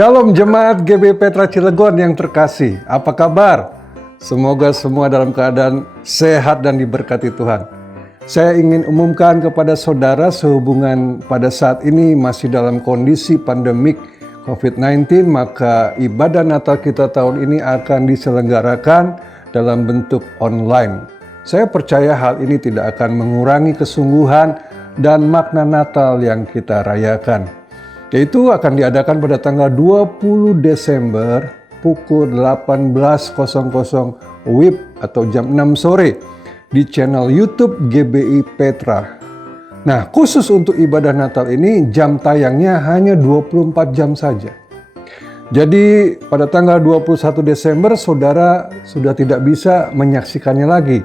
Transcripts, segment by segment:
Shalom Jemaat GB Petra Cilegon yang terkasih, apa kabar? Semoga semua dalam keadaan sehat dan diberkati Tuhan. Saya ingin umumkan kepada saudara sehubungan pada saat ini masih dalam kondisi pandemik COVID-19, maka ibadah Natal kita tahun ini akan diselenggarakan dalam bentuk online. Saya percaya hal ini tidak akan mengurangi kesungguhan dan makna Natal yang kita rayakan. Yaitu akan diadakan pada tanggal 20 Desember pukul 18.00 WIB atau jam 6 sore di channel YouTube GBI Petra. Nah, khusus untuk ibadah Natal ini jam tayangnya hanya 24 jam saja. Jadi pada tanggal 21 Desember saudara sudah tidak bisa menyaksikannya lagi.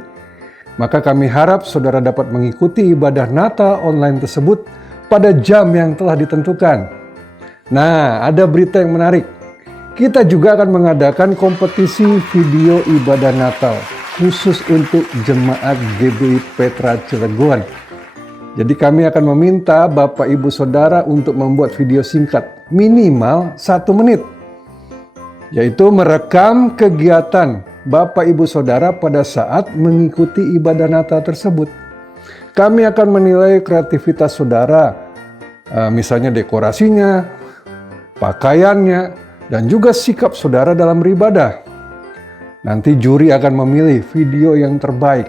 Maka kami harap saudara dapat mengikuti ibadah Natal online tersebut pada jam yang telah ditentukan. Nah, ada berita yang menarik. Kita juga akan mengadakan kompetisi video ibadah Natal khusus untuk jemaat GBI Petra Cilegon. Jadi kami akan meminta Bapak Ibu Saudara untuk membuat video singkat minimal 1 menit. Yaitu merekam kegiatan Bapak Ibu Saudara pada saat mengikuti ibadah Natal tersebut. Kami akan menilai kreativitas saudara, misalnya dekorasinya, pakaiannya, dan juga sikap saudara dalam beribadah. Nanti juri akan memilih video yang terbaik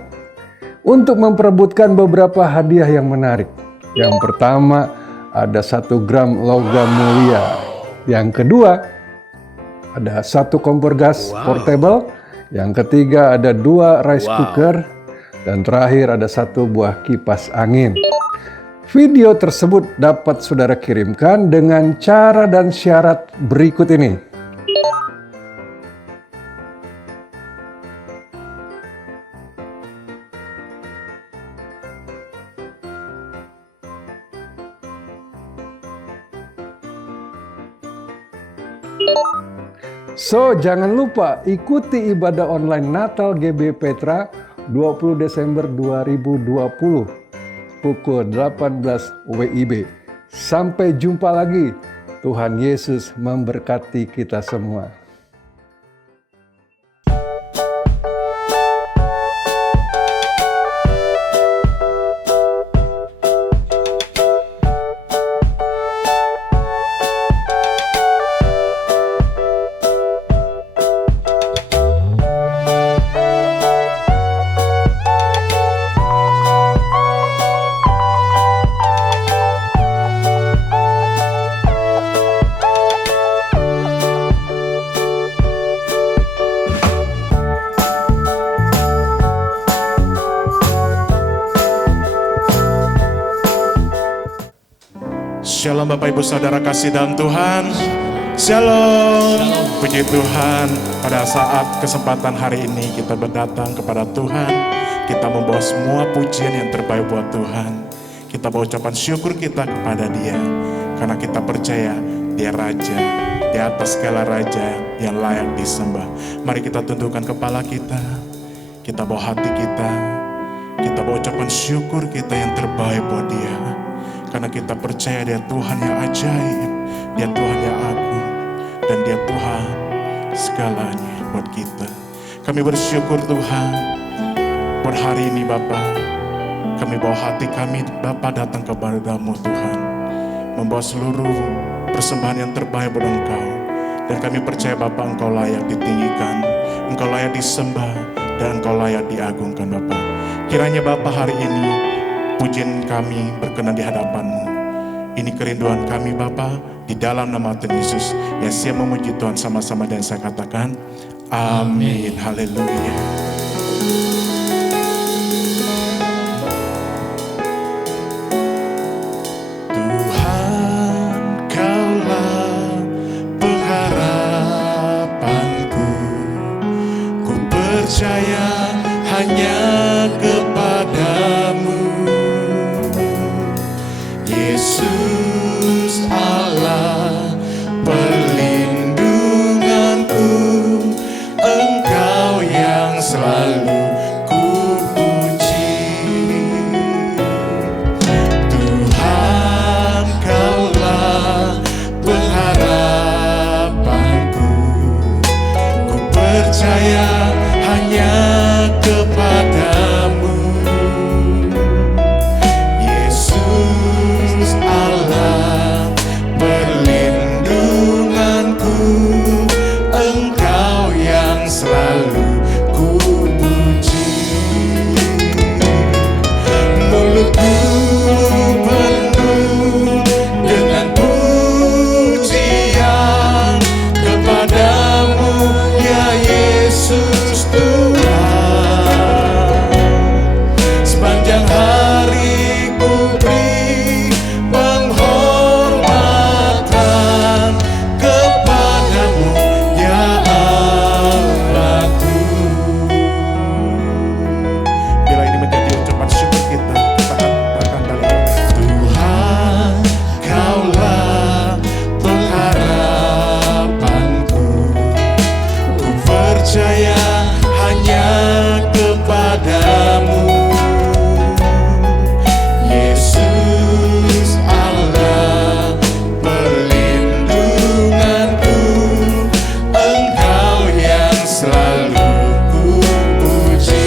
untuk memperebutkan beberapa hadiah yang menarik. Yang pertama ada 1 gram logam mulia. Yang kedua ada 1 kompor gas portable. Yang ketiga ada 2 rice cooker. Dan terakhir ada 1 buah kipas angin. Video tersebut dapat saudara kirimkan dengan cara dan syarat berikut ini. So, jangan lupa ikuti ibadah online Natal GB Petra 20 Desember 2020 pukul 18 WIB. Sampai jumpa lagi. Tuhan Yesus memberkati kita semua. Shalom Bapak Ibu Saudara kasih dalam Tuhan. Shalom. Puji Tuhan, pada saat kesempatan hari ini kita berdatang kepada Tuhan. Kita membawa semua pujian yang terbaik buat Tuhan. Kita bawa ucapan syukur kita kepada Dia. Karena kita percaya Dia Raja, di atas segala raja yang layak disembah. Mari kita tundukkan kepala kita. Kita bawa hati kita. Kita bawa ucapan syukur kita yang terbaik buat Dia. Karena kita percaya Dia Tuhan yang ajaib, Dia Tuhan yang agung, dan Dia Tuhan segalanya buat kita. Kami bersyukur Tuhan, buat hari ini Bapa. Kami bawa hati kami Bapa datang kepada-Mu Tuhan. Membawa seluruh persembahan yang terbaik buat Engkau. Dan kami percaya Bapa Engkau layak ditinggikan, Engkau layak disembah, dan Engkau layak diagungkan Bapa. Kiranya Bapa hari ini pujian kami berkenan di hadapan-Mu. Ini kerinduan kami Bapa, di dalam nama Tuhan Yesus yang siap memuji Tuhan sama-sama, dan saya katakan amin. Haleluya. Tuhan, Kaulah pengharapanku. Ku percaya hanya kepadamu, Yesus Allah perlindunganku. Engkau yang kepadamu, Yesus Allah perlindunganku, Engkau yang selalu ku puji. Mulutku penuh dengan pujian kepadamu, ya Yesus Tuhan. Sepanjang hari ku beri penghormatan kepadamu, ya Allahku. Bila ini menjadi ucapan syukur kita, kita katakan dari Tuhan, Kaulah pengharapanku. Ku percaya hanya kepadamu, Yesus Allah perlindunganku, Engkau yang selalu ku puji.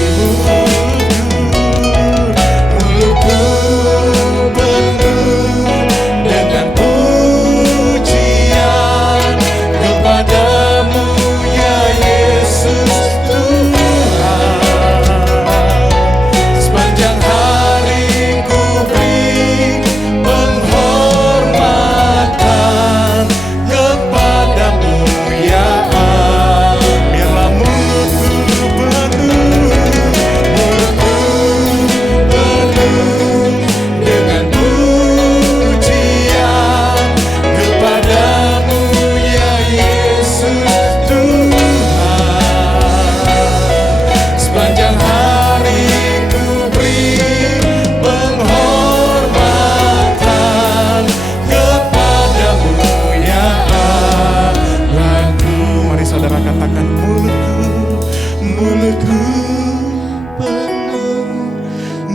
Mulutku penuh dengan pujian kepadamu, ya Yesus Tuhan. Sepanjang hari ku beri penghormatan kepadamu, ya Allah. Biarlah mulutku penuh dengan pujian kepadamu, ya Yesus Tuhan. Sepanjang hari ku beri penghormatan kepadamu, ya Allahku. Mari saudara katakan, mulutku penuh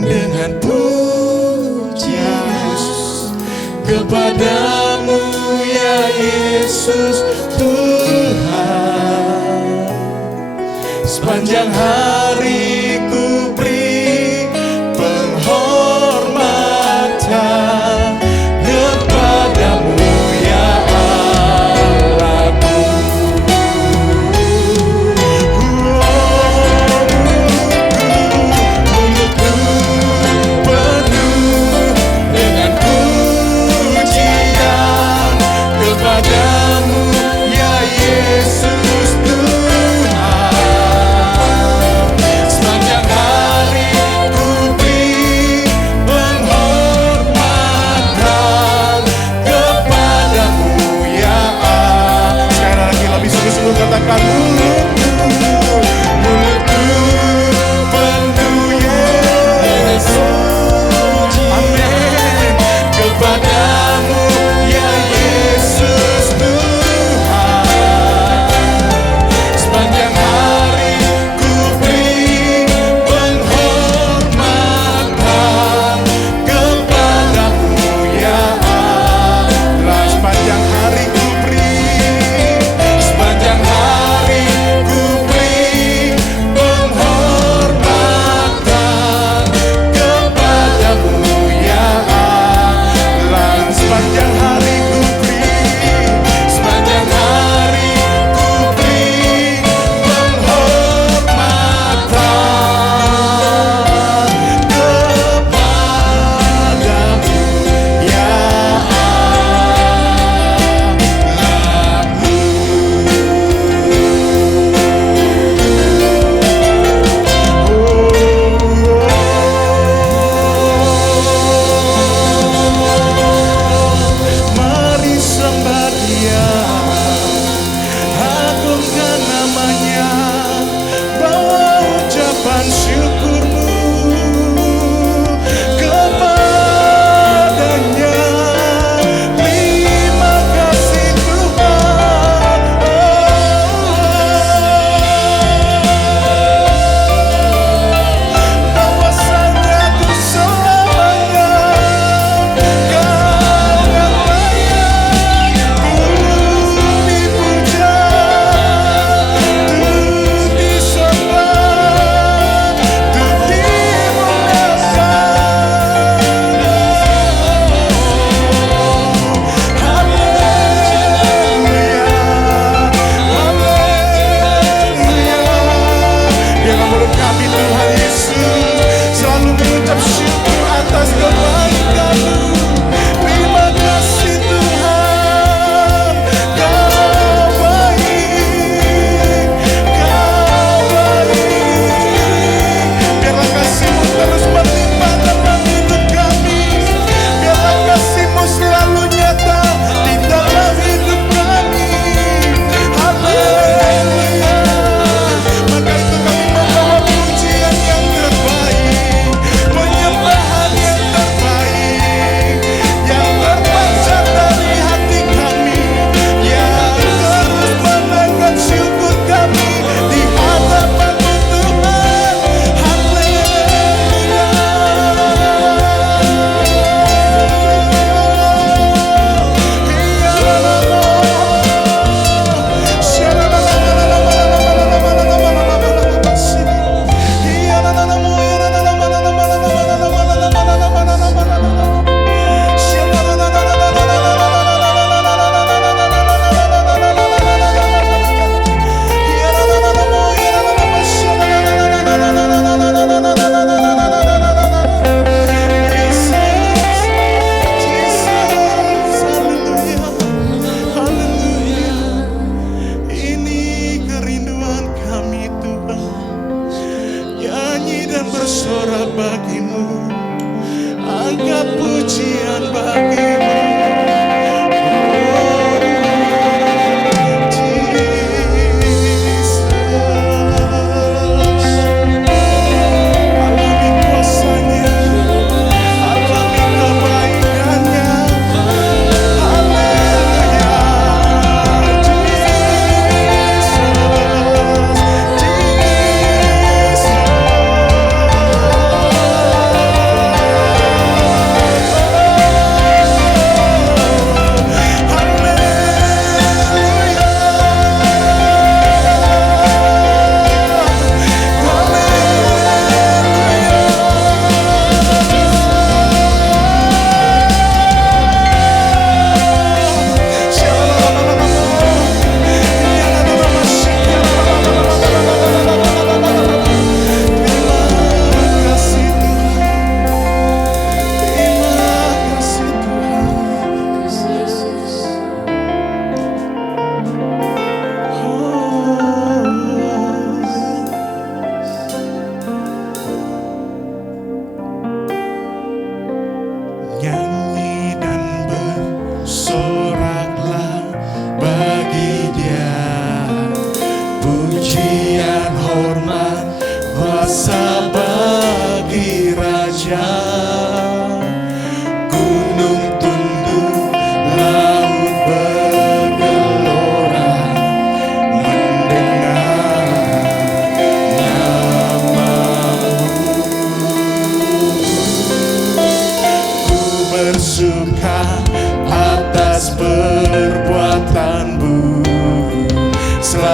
dengan pujian Yesus kepadamu, ya Yesus Tuhan. Sepanjang hari ku beri penghormatan kepadamu, ya Allahku. Mulutku penuh dengan pujian kepadamu, ya Yesus Tuhan.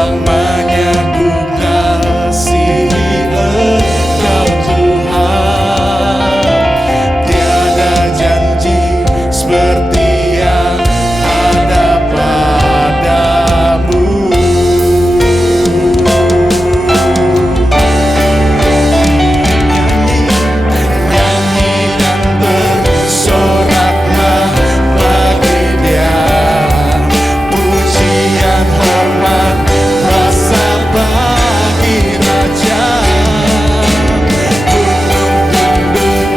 selamanya ku kasihi Engkau Tuhan. Tiada janji seperti yang ada padamu. Nyanyi dan bersoraklah bagi Dia, pujian hormat kuasa bagi Raja. Gunung tunduk,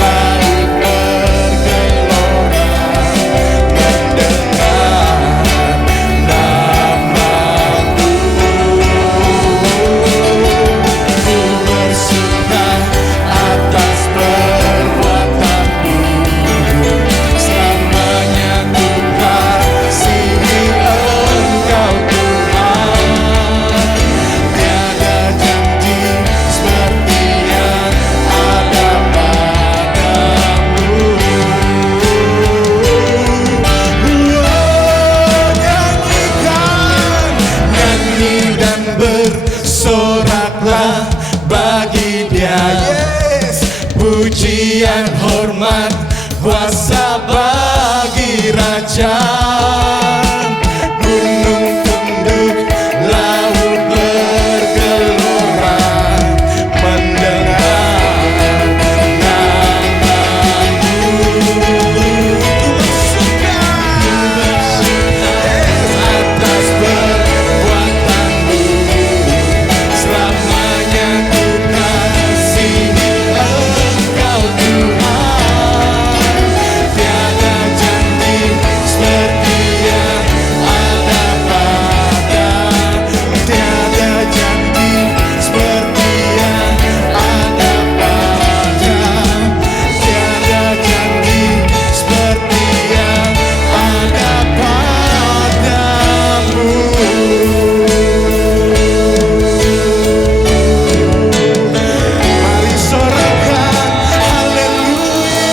laut bergelora, mendengar namamu. Ku bersuka atas perbuatanmu, selamanya ku kasihi Engkau Tuhan. Tiada janji seperti yang ada padamu. Nyanyikan, nyanyi dan bersoraklah bagi Dia, yes. Pujian hormat kuasa bagi Raja. Gunung tunduk, laut bergelora, mendengar namamu. Ku bersuka atas perbuatanmu, selamanya ku kasihi Engkau Tuhan. Tiada janji seperti yang ada pada, tiada janji seperti yang ada pada, tiada janji seperti yang ada padamu. Mari sorakan haleluya.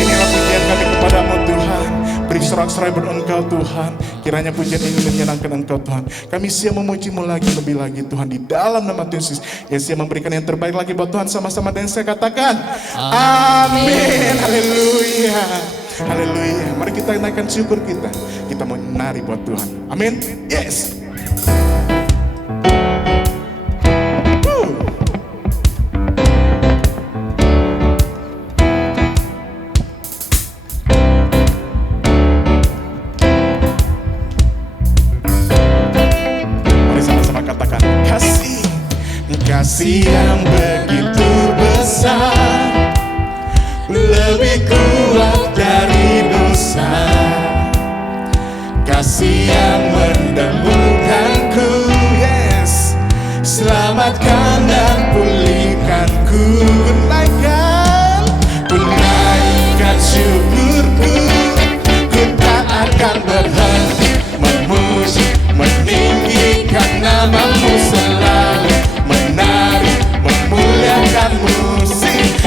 Inilah pujian kami kepadamu Tuhan. Beri sorak-sorai buat Engkau Tuhan. Kiranya pujian ini menyenangkan Engkau Tuhan. Kami siap memujimu lagi lebih lagi Tuhan, di dalam nama Tuhan Yesus. Yang siap memberikan yang terbaik lagi buat Tuhan. Sama-sama dan saya katakan amin. Haleluya. Haleluya. Mari kita naikkan syukur kita. Kita mau menari buat Tuhan. Amin. Yes. Mari sama-sama katakan kasih. Kasih yang begitu besar, lebih kuat dari dosa. Kasih yang menemukanku, yes. Selamatkan dan pulihkanku. Ku naikkan syukurku. Ku tak akan berhenti memuji, meninggikan namamu selalu, menari, memuliakanmu. Sing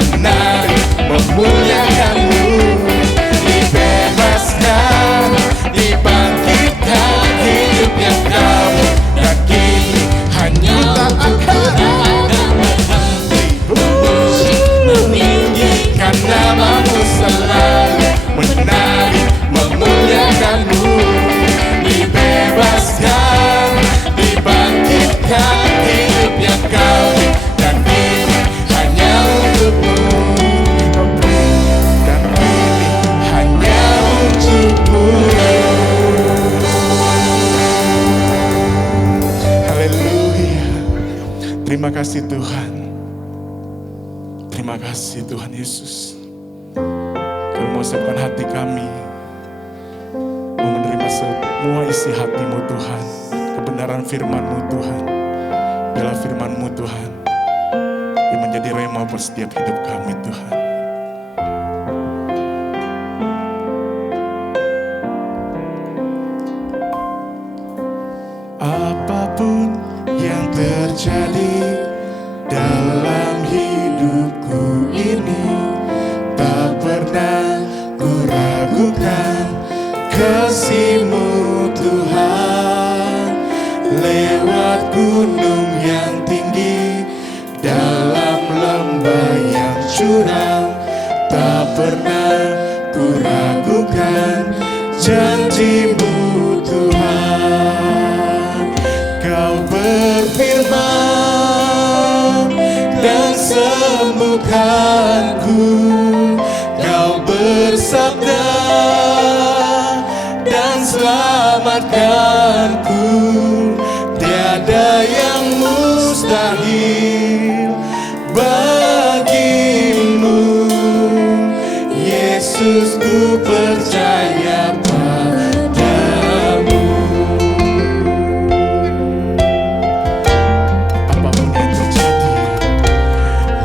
menari memuliakan-Mu. Dibebaskan, dibangkitkan, hidup yang Kau dan kini hanya tak akan meninggikan nama-Mu selalu, menari memuliakan-Mu. Dibebaskan, dibangkitkan, hidup yang Kau dan kini hanya untuk-Mu. Dan kini hanya untuk-Mu. Haleluya. Terima kasih Tuhan. Terima kasih Tuhan Yesus. Kami mau siapkan hati kami, mau menerima semua isi hati-Mu Tuhan, kebenaran firman-Mu Tuhan. Biarlah firman-Mu Tuhan yang menjadi rema buat setiap hidup kami Tuhan. Apapun yang terjadi dalam hidupku ini, tak pernah ku ragukan kasih-Mu Tuhan. Lewat gunung yang tinggi, dalam lembah yang curam, tak pernah ku ragukan janji-Mu Tuhan. Kau berfirman dan sembuhkanku, Kau bersabda dan selamatkanku. Tiada yang mustahil bagi-Mu, Yesus, ku percaya padamu.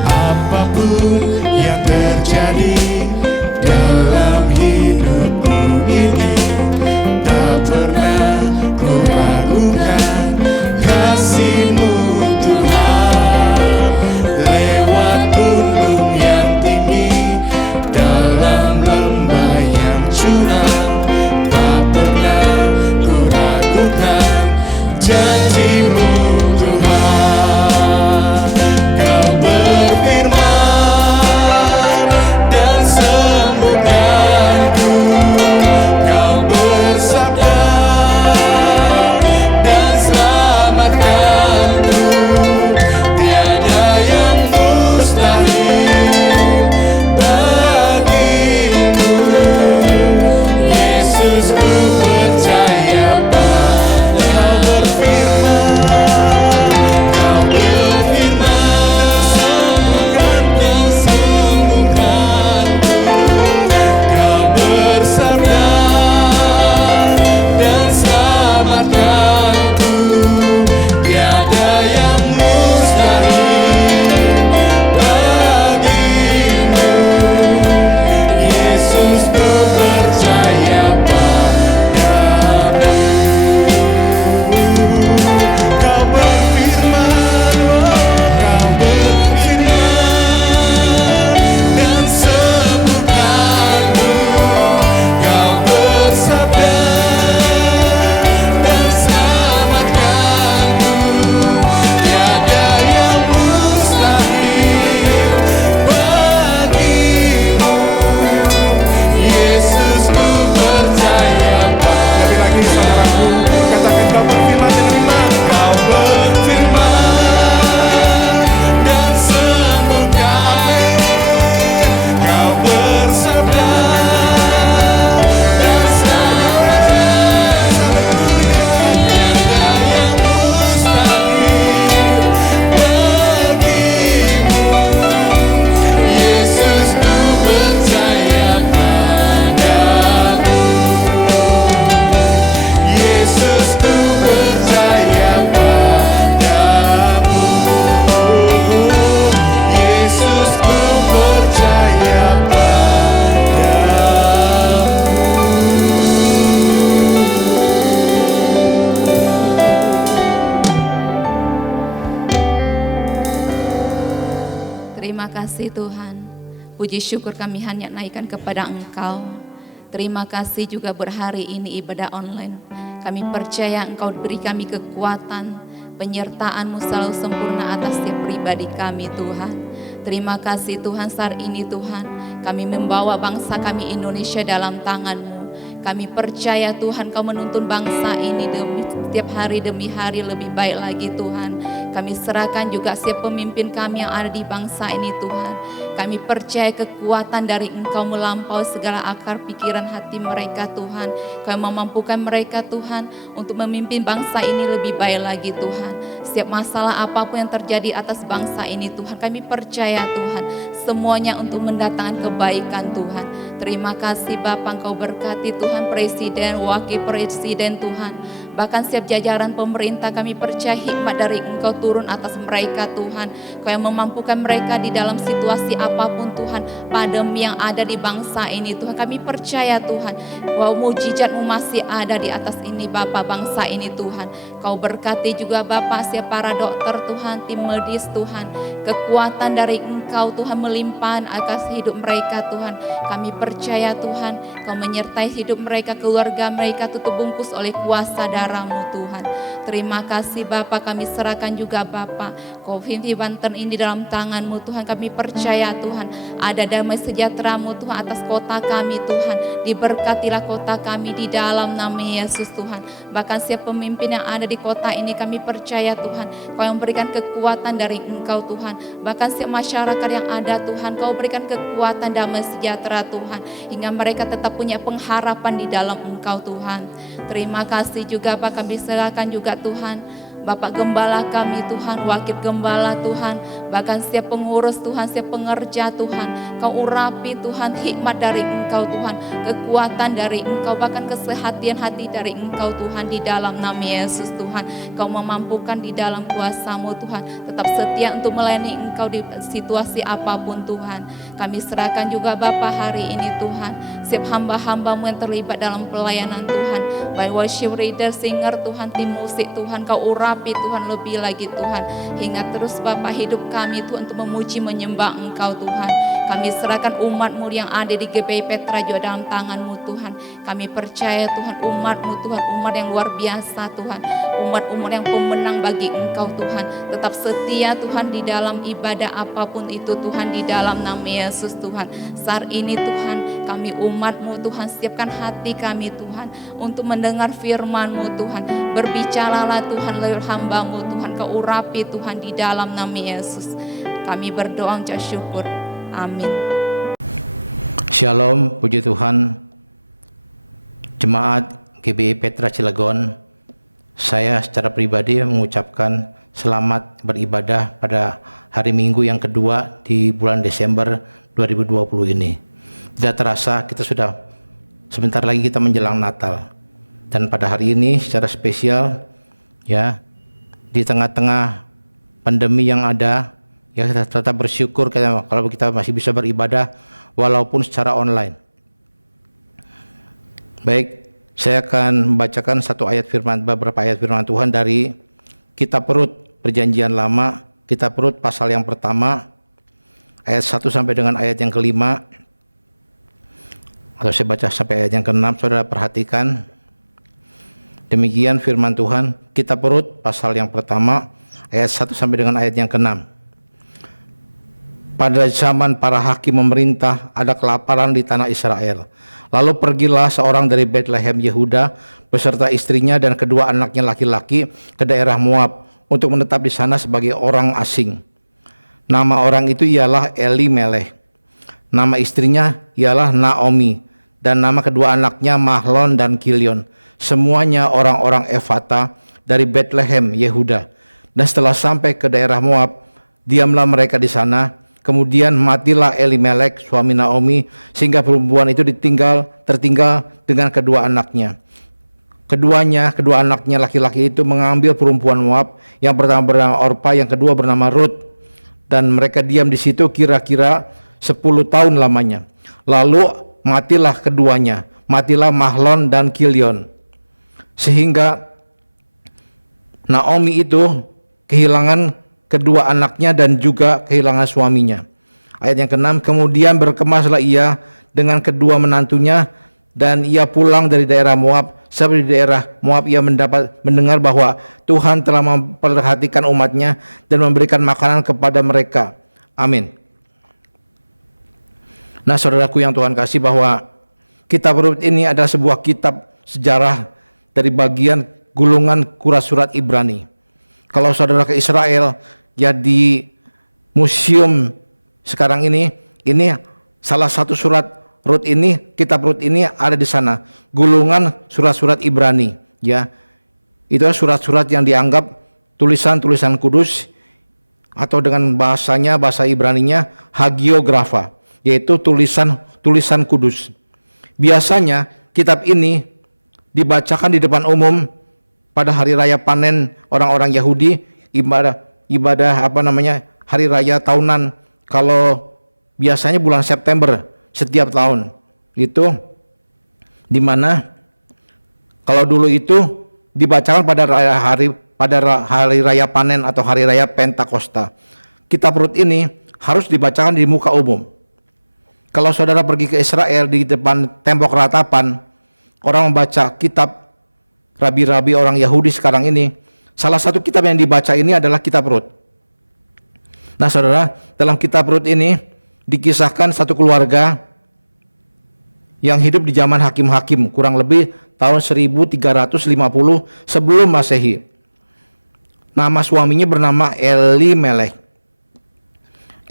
Apapun yang terjadi dalam hidupku ini, tak pernah ku ragukan kasih-Mu Tuhan. Lewat gunung yang tinggi, dalam lembah yang curam, tak pernah ku ragukan janji-Mu Tuhan. Kau berfirman dan sembuhkanku, Kau bersabda dan selamatkanku. Tiada yang mustahil bagi-Mu, Yesus, ku percaya padamu. Kau berfirman, Kau berfirman, sembuhkanku. Kau bersabda dan selamatkanku. Tiada yang mustahil bagi-Mu, Yesus, ku percaya padamu. Kau berfirman, Kau berfirman dan sembuhkanku. Kau bersabda dan selamatkanku. Tiada yang mustahil bagi-Mu, Yesus, ku percaya padamu. Lebih lagi saudaraku, katakan Kau berfirman dengan iman. Kau berfirman dan sembuhkanku. Kau bersabda dan selamatkanku. Tiada yang mustahil bagi-Mu, Yesus, ku percaya padamu. Yesus, ku percaya padamu. Yesus, ku percaya padamu. Terima kasih Tuhan. Puji syukur kami hanya naikkan kepada Engkau. Terima kasih juga berhari ini ibadah online. Kami percaya Engkau beri kami kekuatan, penyertaan-Mu selalu sempurna atas setiap pribadi kami Tuhan. Terima kasih Tuhan, saat ini Tuhan kami membawa bangsa kami Indonesia dalam tangan-Mu. Kami percaya Tuhan Kau menuntun bangsa ini setiap hari demi hari lebih baik lagi Tuhan. Kami serahkan juga setiap pemimpin kami yang ada di bangsa ini Tuhan. Kami percaya kekuatan dari Engkau melampaui segala akar pikiran hati mereka Tuhan. Kau memampukan mereka Tuhan untuk memimpin bangsa ini lebih baik lagi Tuhan. Setiap masalah apapun yang terjadi atas bangsa ini Tuhan, kami percaya Tuhan semuanya untuk mendatangkan kebaikan Tuhan. Terima kasih Bapa, Engkau berkati Tuhan Presiden, Wakil Presiden Tuhan. Bahkan setiap jajaran pemerintah kami percaya hikmat dari Engkau turun atas mereka Tuhan. Kau yang memampukan mereka di dalam situasi apapun Tuhan. Pandemi yang ada di bangsa ini Tuhan. Kami percaya Tuhan bahwa mujizat-Mu masih ada di atas ini Bapa bangsa ini Tuhan. Kau berkati juga Bapa setiap para dokter Tuhan, tim medis Tuhan. Kekuatan dari Engkau Tuhan melimpah atas hidup mereka Tuhan. Kami percaya Tuhan Kau menyertai hidup mereka, keluarga mereka tutup bungkus oleh kuasa darah-Mu Tuhan. Terima kasih Bapa, kami serahkan juga Bapa Provinsi Banten ini dalam tangan-Mu Tuhan. Kami percaya Tuhan ada damai sejahtera-Mu Tuhan atas kota kami Tuhan. Diberkatilah kota kami di dalam nama Yesus Tuhan. Bahkan setiap pemimpin yang ada di kota ini kami percaya Tuhan Kau yang berikan kekuatan dari Engkau Tuhan. Bahkan setiap masyarakat yang ada Tuhan Kau berikan kekuatan damai sejahtera Tuhan. Hingga mereka tetap punya pengharapan di dalam Engkau Tuhan. Terima kasih juga Pak, kami serahkan juga Tuhan Bapak Gembala kami Tuhan, Wakil Gembala Tuhan, bahkan setiap pengurus Tuhan, setiap pengerja Tuhan, Kau urapi Tuhan hikmat dari Engkau Tuhan, kekuatan dari Engkau, bahkan kesehatan hati dari Engkau Tuhan di dalam nama Yesus Tuhan. Kau memampukan di dalam kuasa-Mu Tuhan, tetap setia untuk melayani Engkau di situasi apapun Tuhan. Kami serahkan juga Bapa hari ini Tuhan, setiap hamba-hamba-Mu yang terlibat dalam pelayanan Tuhan, baik worship leader, singer Tuhan, tim musik Tuhan, Kau urapi Tuhan lebih lagi Tuhan, hingga terus Bapa hidup kami Tuhan untuk memuji menyembah Engkau Tuhan. Kami serahkan umat-Mu yang ada di GPI Petra juga dalam tangan-Mu Tuhan. Kami percaya Tuhan umat-Mu Tuhan, umat yang luar biasa Tuhan, umat-umat yang pemenang bagi Engkau Tuhan, tetap setia Tuhan di dalam ibadah apapun itu Tuhan, di dalam nama Yesus Tuhan. Saat ini Tuhan kami umat-Mu Tuhan, siapkan hati kami Tuhan untuk mendengar firman-Mu Tuhan. Berbicaralah Tuhan lewat hamba-Mu Tuhan, Kau urapi Tuhan di dalam nama Yesus. Kami berdoa ucap syukur. Amin. Shalom, puji Tuhan. Jemaat GBI Petra Cilegon, saya secara pribadi mengucapkan selamat beribadah pada hari Minggu yang kedua di bulan Desember 2020 ini. Tidak terasa kita sudah sebentar lagi kita menjelang Natal. Dan pada hari ini secara spesial ya, di tengah-tengah pandemi yang ada, ya kita tetap bersyukur kalau kita masih bisa beribadah walaupun secara online. Baik, saya akan membacakan beberapa ayat firman Tuhan dari Kitab Rut Perjanjian Lama, Kitab Rut pasal yang pertama ayat 1 sampai dengan ayat yang kelima. Atau saya baca sampai ayat yang ke-6, Saudara perhatikan. Demikian firman Tuhan, Kitab Rut pasal yang pertama ayat 1 sampai dengan ayat yang ke-6. Pada zaman para hakim memerintah, ada kelaparan di tanah Israel. Lalu pergilah seorang dari Bethlehem Yehuda beserta istrinya dan kedua anaknya laki-laki ke daerah Moab untuk menetap di sana sebagai orang asing. Nama orang itu ialah Elimelech. Nama istrinya ialah Naomi dan nama kedua anaknya Mahlon dan Kilion. Semuanya orang-orang Efata dari Bethlehem Yehuda. Dan setelah sampai ke daerah Moab, diamlah mereka di sana. Kemudian matilah Elimelech suami Naomi, sehingga perempuan itu tertinggal dengan kedua anaknya. Kedua anaknya laki-laki itu mengambil perempuan Moab, yang pertama bernama Orpa, yang kedua bernama Rut, dan mereka diam di situ kira-kira 10 tahun lamanya. Lalu matilah keduanya, matilah Mahlon dan Kilion, sehingga Naomi itu kehilangan kedua anaknya dan juga kehilangan suaminya. Ayat yang ke-6, kemudian berkemaslah ia dengan kedua menantunya dan ia pulang dari daerah Moab. Sebab di daerah Moab ia mendengar bahwa Tuhan telah memperhatikan umatnya dan memberikan makanan kepada mereka. Amin. Nah, saudaraku yang Tuhan kasih, bahwa kitab Rut ini adalah sebuah kitab sejarah dari bagian gulungan surat Ibrani. Kalau saudara ke Israel, ya di museum sekarang ini salah satu surat Rut ini, kitab Rut ini ada di sana, gulungan surat-surat Ibrani, ya. Itu surat-surat yang dianggap tulisan-tulisan kudus, atau dengan bahasa Ibraninya hagiografa, yaitu tulisan kudus. Biasanya kitab ini dibacakan di depan umum pada hari raya panen orang-orang Yahudi, ibadah hari raya tahunan, kalau biasanya bulan September setiap tahun. Itu dimana kalau dulu itu dibacakan pada hari raya panen atau hari raya Pentakosta. Kitab Rut ini harus dibacakan di muka umum. Kalau saudara pergi ke Israel, di depan tembok ratapan, orang membaca kitab rabi-rabi orang Yahudi sekarang ini, salah satu kitab yang dibaca ini adalah kitab Rut. Nah saudara, dalam kitab Rut ini dikisahkan satu keluarga yang hidup di zaman hakim-hakim, kurang lebih tahun 1350 sebelum Masehi. Nama suaminya bernama Elimelek.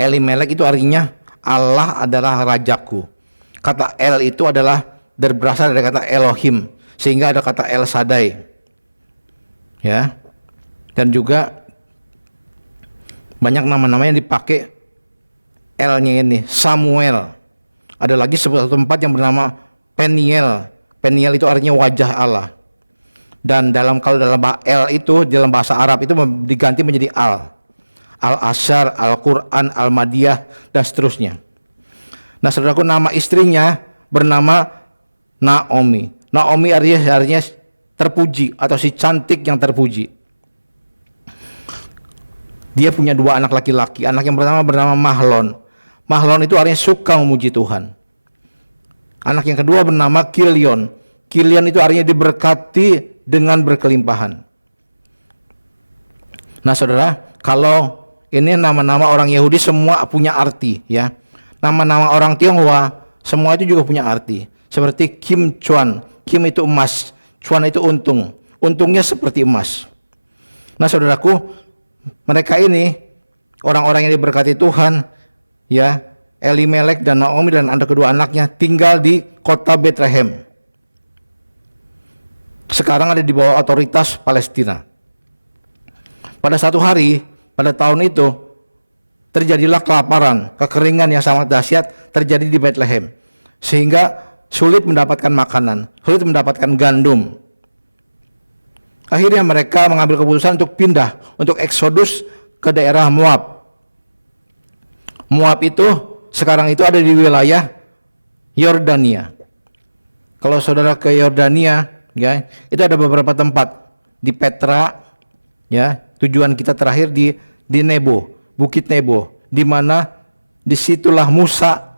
Elimelek itu artinya Allah adalah rajaku. Kata El itu berasal dari kata Elohim, sehingga ada kata El Shaddai. Ya. Dan juga banyak nama-nama yang dipakai L-nya ini, Samuel. Ada lagi sebuah tempat yang bernama Peniel. Peniel itu artinya wajah Allah. Dan kalau dalam L itu dalam bahasa Arab itu diganti menjadi Al-Asyar, Al-Quran, Al-Madiyah, dan seterusnya. Nah saudaraku, nama istrinya bernama Naomi. Naomi artinya terpuji, atau si cantik yang terpuji. Dia punya dua anak laki-laki. Anak yang pertama bernama Mahlon. Mahlon itu artinya suka memuji Tuhan. Anak yang kedua bernama Kilion. Kilion itu artinya diberkati dengan berkelimpahan. Nah saudara, kalau ini nama-nama orang Yahudi semua punya arti, ya. Nama-nama orang Tionghoa semua itu juga punya arti. Seperti Kim Chuan. Kim itu emas, Chuan itu untung. Untungnya seperti emas. Nah saudaraku, mereka ini orang-orang yang diberkati Tuhan, ya. Elimelek dan Naomi dan kedua anaknya tinggal di kota Bethlehem. Sekarang ada di bawah otoritas Palestina. Pada satu hari, pada tahun itu, terjadilah kelaparan, kekeringan yang sangat dahsyat terjadi di Bethlehem. Sehingga sulit mendapatkan makanan, sulit mendapatkan gandum. Akhirnya mereka mengambil keputusan untuk pindah, untuk eksodus ke daerah Moab. Moab itu sekarang itu ada di wilayah Yordania. Kalau saudara ke Yordania, ya, itu ada beberapa tempat di Petra, ya. Tujuan kita terakhir di Nebo, Bukit Nebo, di mana disitulah Musa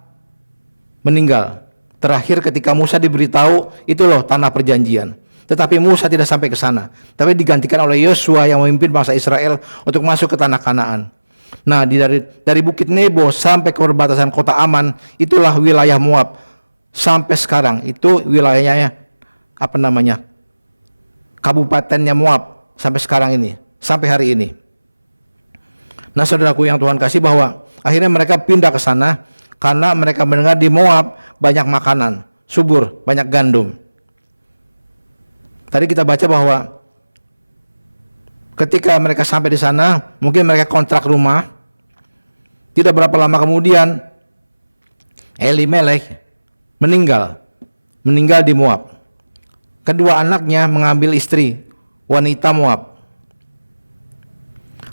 meninggal. Terakhir ketika Musa diberitahu, itu loh tanah perjanjian. Tetapi Musa tidak sampai ke sana, tapi digantikan oleh Yosua yang memimpin bangsa Israel untuk masuk ke tanah Kanaan. Nah, dari Bukit Nebo sampai ke perbatasan kota Aman, itulah wilayah Moab. Sampai sekarang itu wilayahnya kabupatennya Moab sampai sekarang ini, sampai hari ini. Nah, saudaraku yang Tuhan kasih, bahwa akhirnya mereka pindah ke sana karena mereka mendengar di Moab banyak makanan, subur, banyak gandum. Tadi kita baca bahwa ketika mereka sampai di sana, mungkin mereka kontrak rumah. Tidak berapa lama kemudian Elimelek meninggal di Moab. Kedua anaknya mengambil istri, wanita Moab.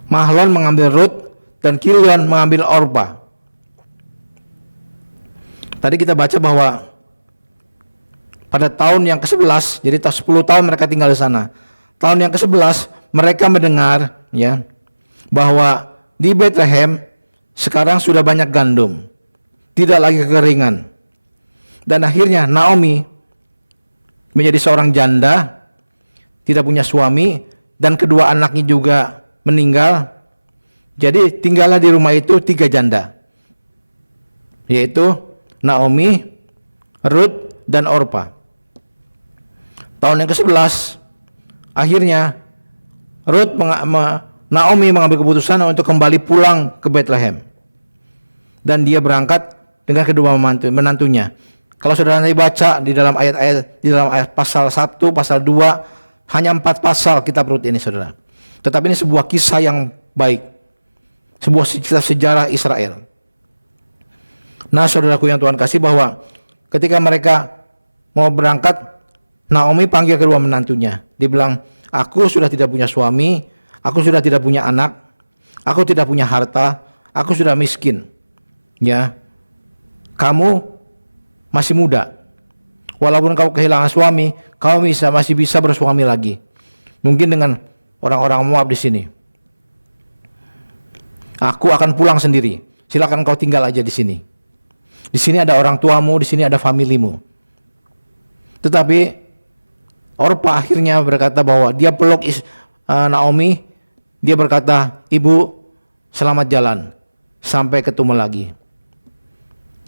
Mahlon mengambil Rut dan Kilion mengambil Orpa. Tadi kita baca bahwa pada tahun yang ke-11, jadi 10 tahun mereka tinggal di sana. Tahun yang ke-11 mereka mendengar, ya, bahwa di Bethlehem sekarang sudah banyak gandum. tidak lagi kekeringan. Dan akhirnya Naomi menjadi seorang janda, tidak punya suami, dan kedua anaknya juga meninggal. Jadi tinggallah di rumah itu 3 janda, yaitu Naomi, Ruth, dan Orpa. Tahun yang ke-11, akhirnya Naomi mengambil keputusan untuk kembali pulang ke Bethlehem. Dan dia berangkat dengan kedua menantunya. Kalau saudara nanti baca di dalam ayat pasal 1, pasal 2, hanya 4 pasal kitab Rut ini, saudara. Tetapi ini sebuah kisah yang baik, sebuah kisah sejarah Israel. Nah, saudaraku yang Tuhan kasih, bahwa ketika mereka mau berangkat, Naomi panggil kedua menantunya. Dia bilang, aku sudah tidak punya suami, aku sudah tidak punya anak, aku tidak punya harta, aku sudah miskin. Ya, kamu masih muda. Walaupun kau kehilangan suami, kau masih bisa bersuami lagi. Mungkin dengan orang-orang Moab di sini. Aku akan pulang sendiri. Silakan kau tinggal aja di sini. Di sini ada orang tuamu, di sini ada familimu. Tetapi Orpa akhirnya berkata bahwa dia peluk Naomi. Dia berkata, ibu, selamat jalan sampai ketemu lagi.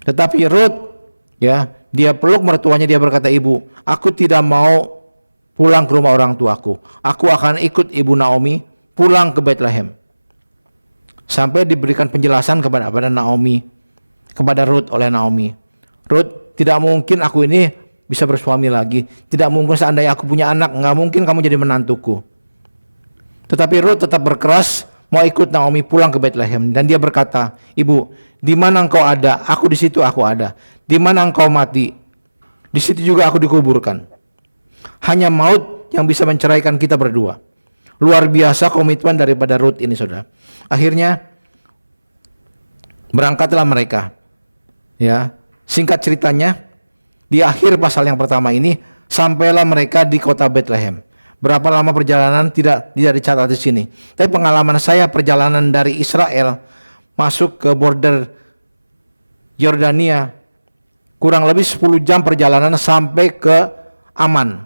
Tetapi Ruth, ya, dia peluk mertuanya, dia berkata, ibu, aku tidak mau pulang ke rumah orang tuaku. Aku akan ikut ibu Naomi pulang ke Bethlehem. Sampai diberikan penjelasan kepada Naomi, kepada Ruth oleh Naomi. Ruth, tidak mungkin aku ini bisa bersuami lagi. Tidak mungkin seandainya aku punya anak, nggak mungkin kamu jadi menantuku. Tetapi Ruth tetap berkeras mau ikut Naomi pulang ke Bethlehem. Dan dia berkata, ibu, di mana engkau ada, aku di situ aku ada. Di mana engkau mati, di situ juga aku dikuburkan. Hanya maut yang bisa menceraikan kita berdua. Luar biasa komitmen daripada Ruth ini, saudara. Akhirnya berangkatlah mereka. Ya, singkat ceritanya, di akhir pasal yang pertama ini sampailah mereka di kota Bethlehem. Berapa lama perjalanan tidak dicatat di sini. Tapi pengalaman saya perjalanan dari Israel masuk ke border Yordania kurang lebih 10 jam perjalanan sampai ke Aman.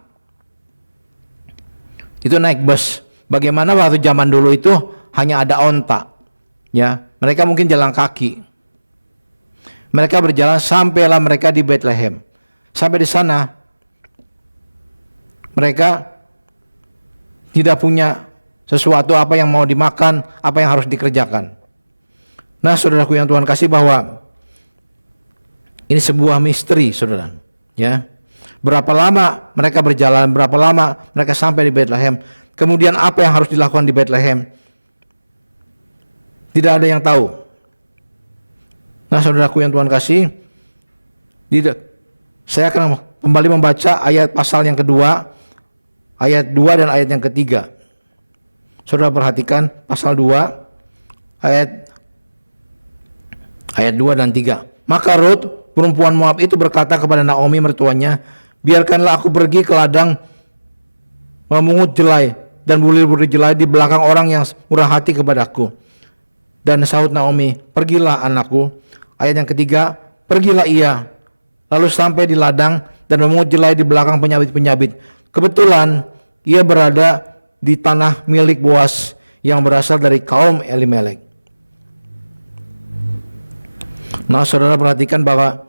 Itu naik bus. Bagaimana waktu zaman dulu itu hanya ada onta. Ya, mereka mungkin jalan kaki. Mereka berjalan sampailah mereka di Bethlehem. Sampai di sana mereka tidak punya sesuatu apa yang mau dimakan, apa yang harus dikerjakan. Nah, saudaraku yang Tuhan kasih, bahwa ini sebuah misteri, saudara. Ya, berapa lama mereka berjalan, berapa lama mereka sampai di Bethlehem, kemudian apa yang harus dilakukan di Bethlehem, tidak ada yang tahu. Nah, saudaraku yang Tuhan kasih, saya akan kembali membaca ayat pasal yang kedua, ayat 2 dan ayat yang ketiga. Saudara perhatikan pasal 2 ayat 2 dan 3. Maka Ruth, perempuan Moab itu berkata kepada Naomi mertuanya, biarkanlah aku pergi ke ladang memungut jelai dan bulir-bulir jelai di belakang orang yang murah hati kepadaku. Dan sahut Naomi, pergilah anakku. Ayat yang ketiga, pergilah ia, lalu sampai di ladang dan memungut jelai di belakang penyabit-penyabit. Kebetulan ia berada di tanah milik Boas yang berasal dari kaum Elimelek. Nah, saudara perhatikan bahwa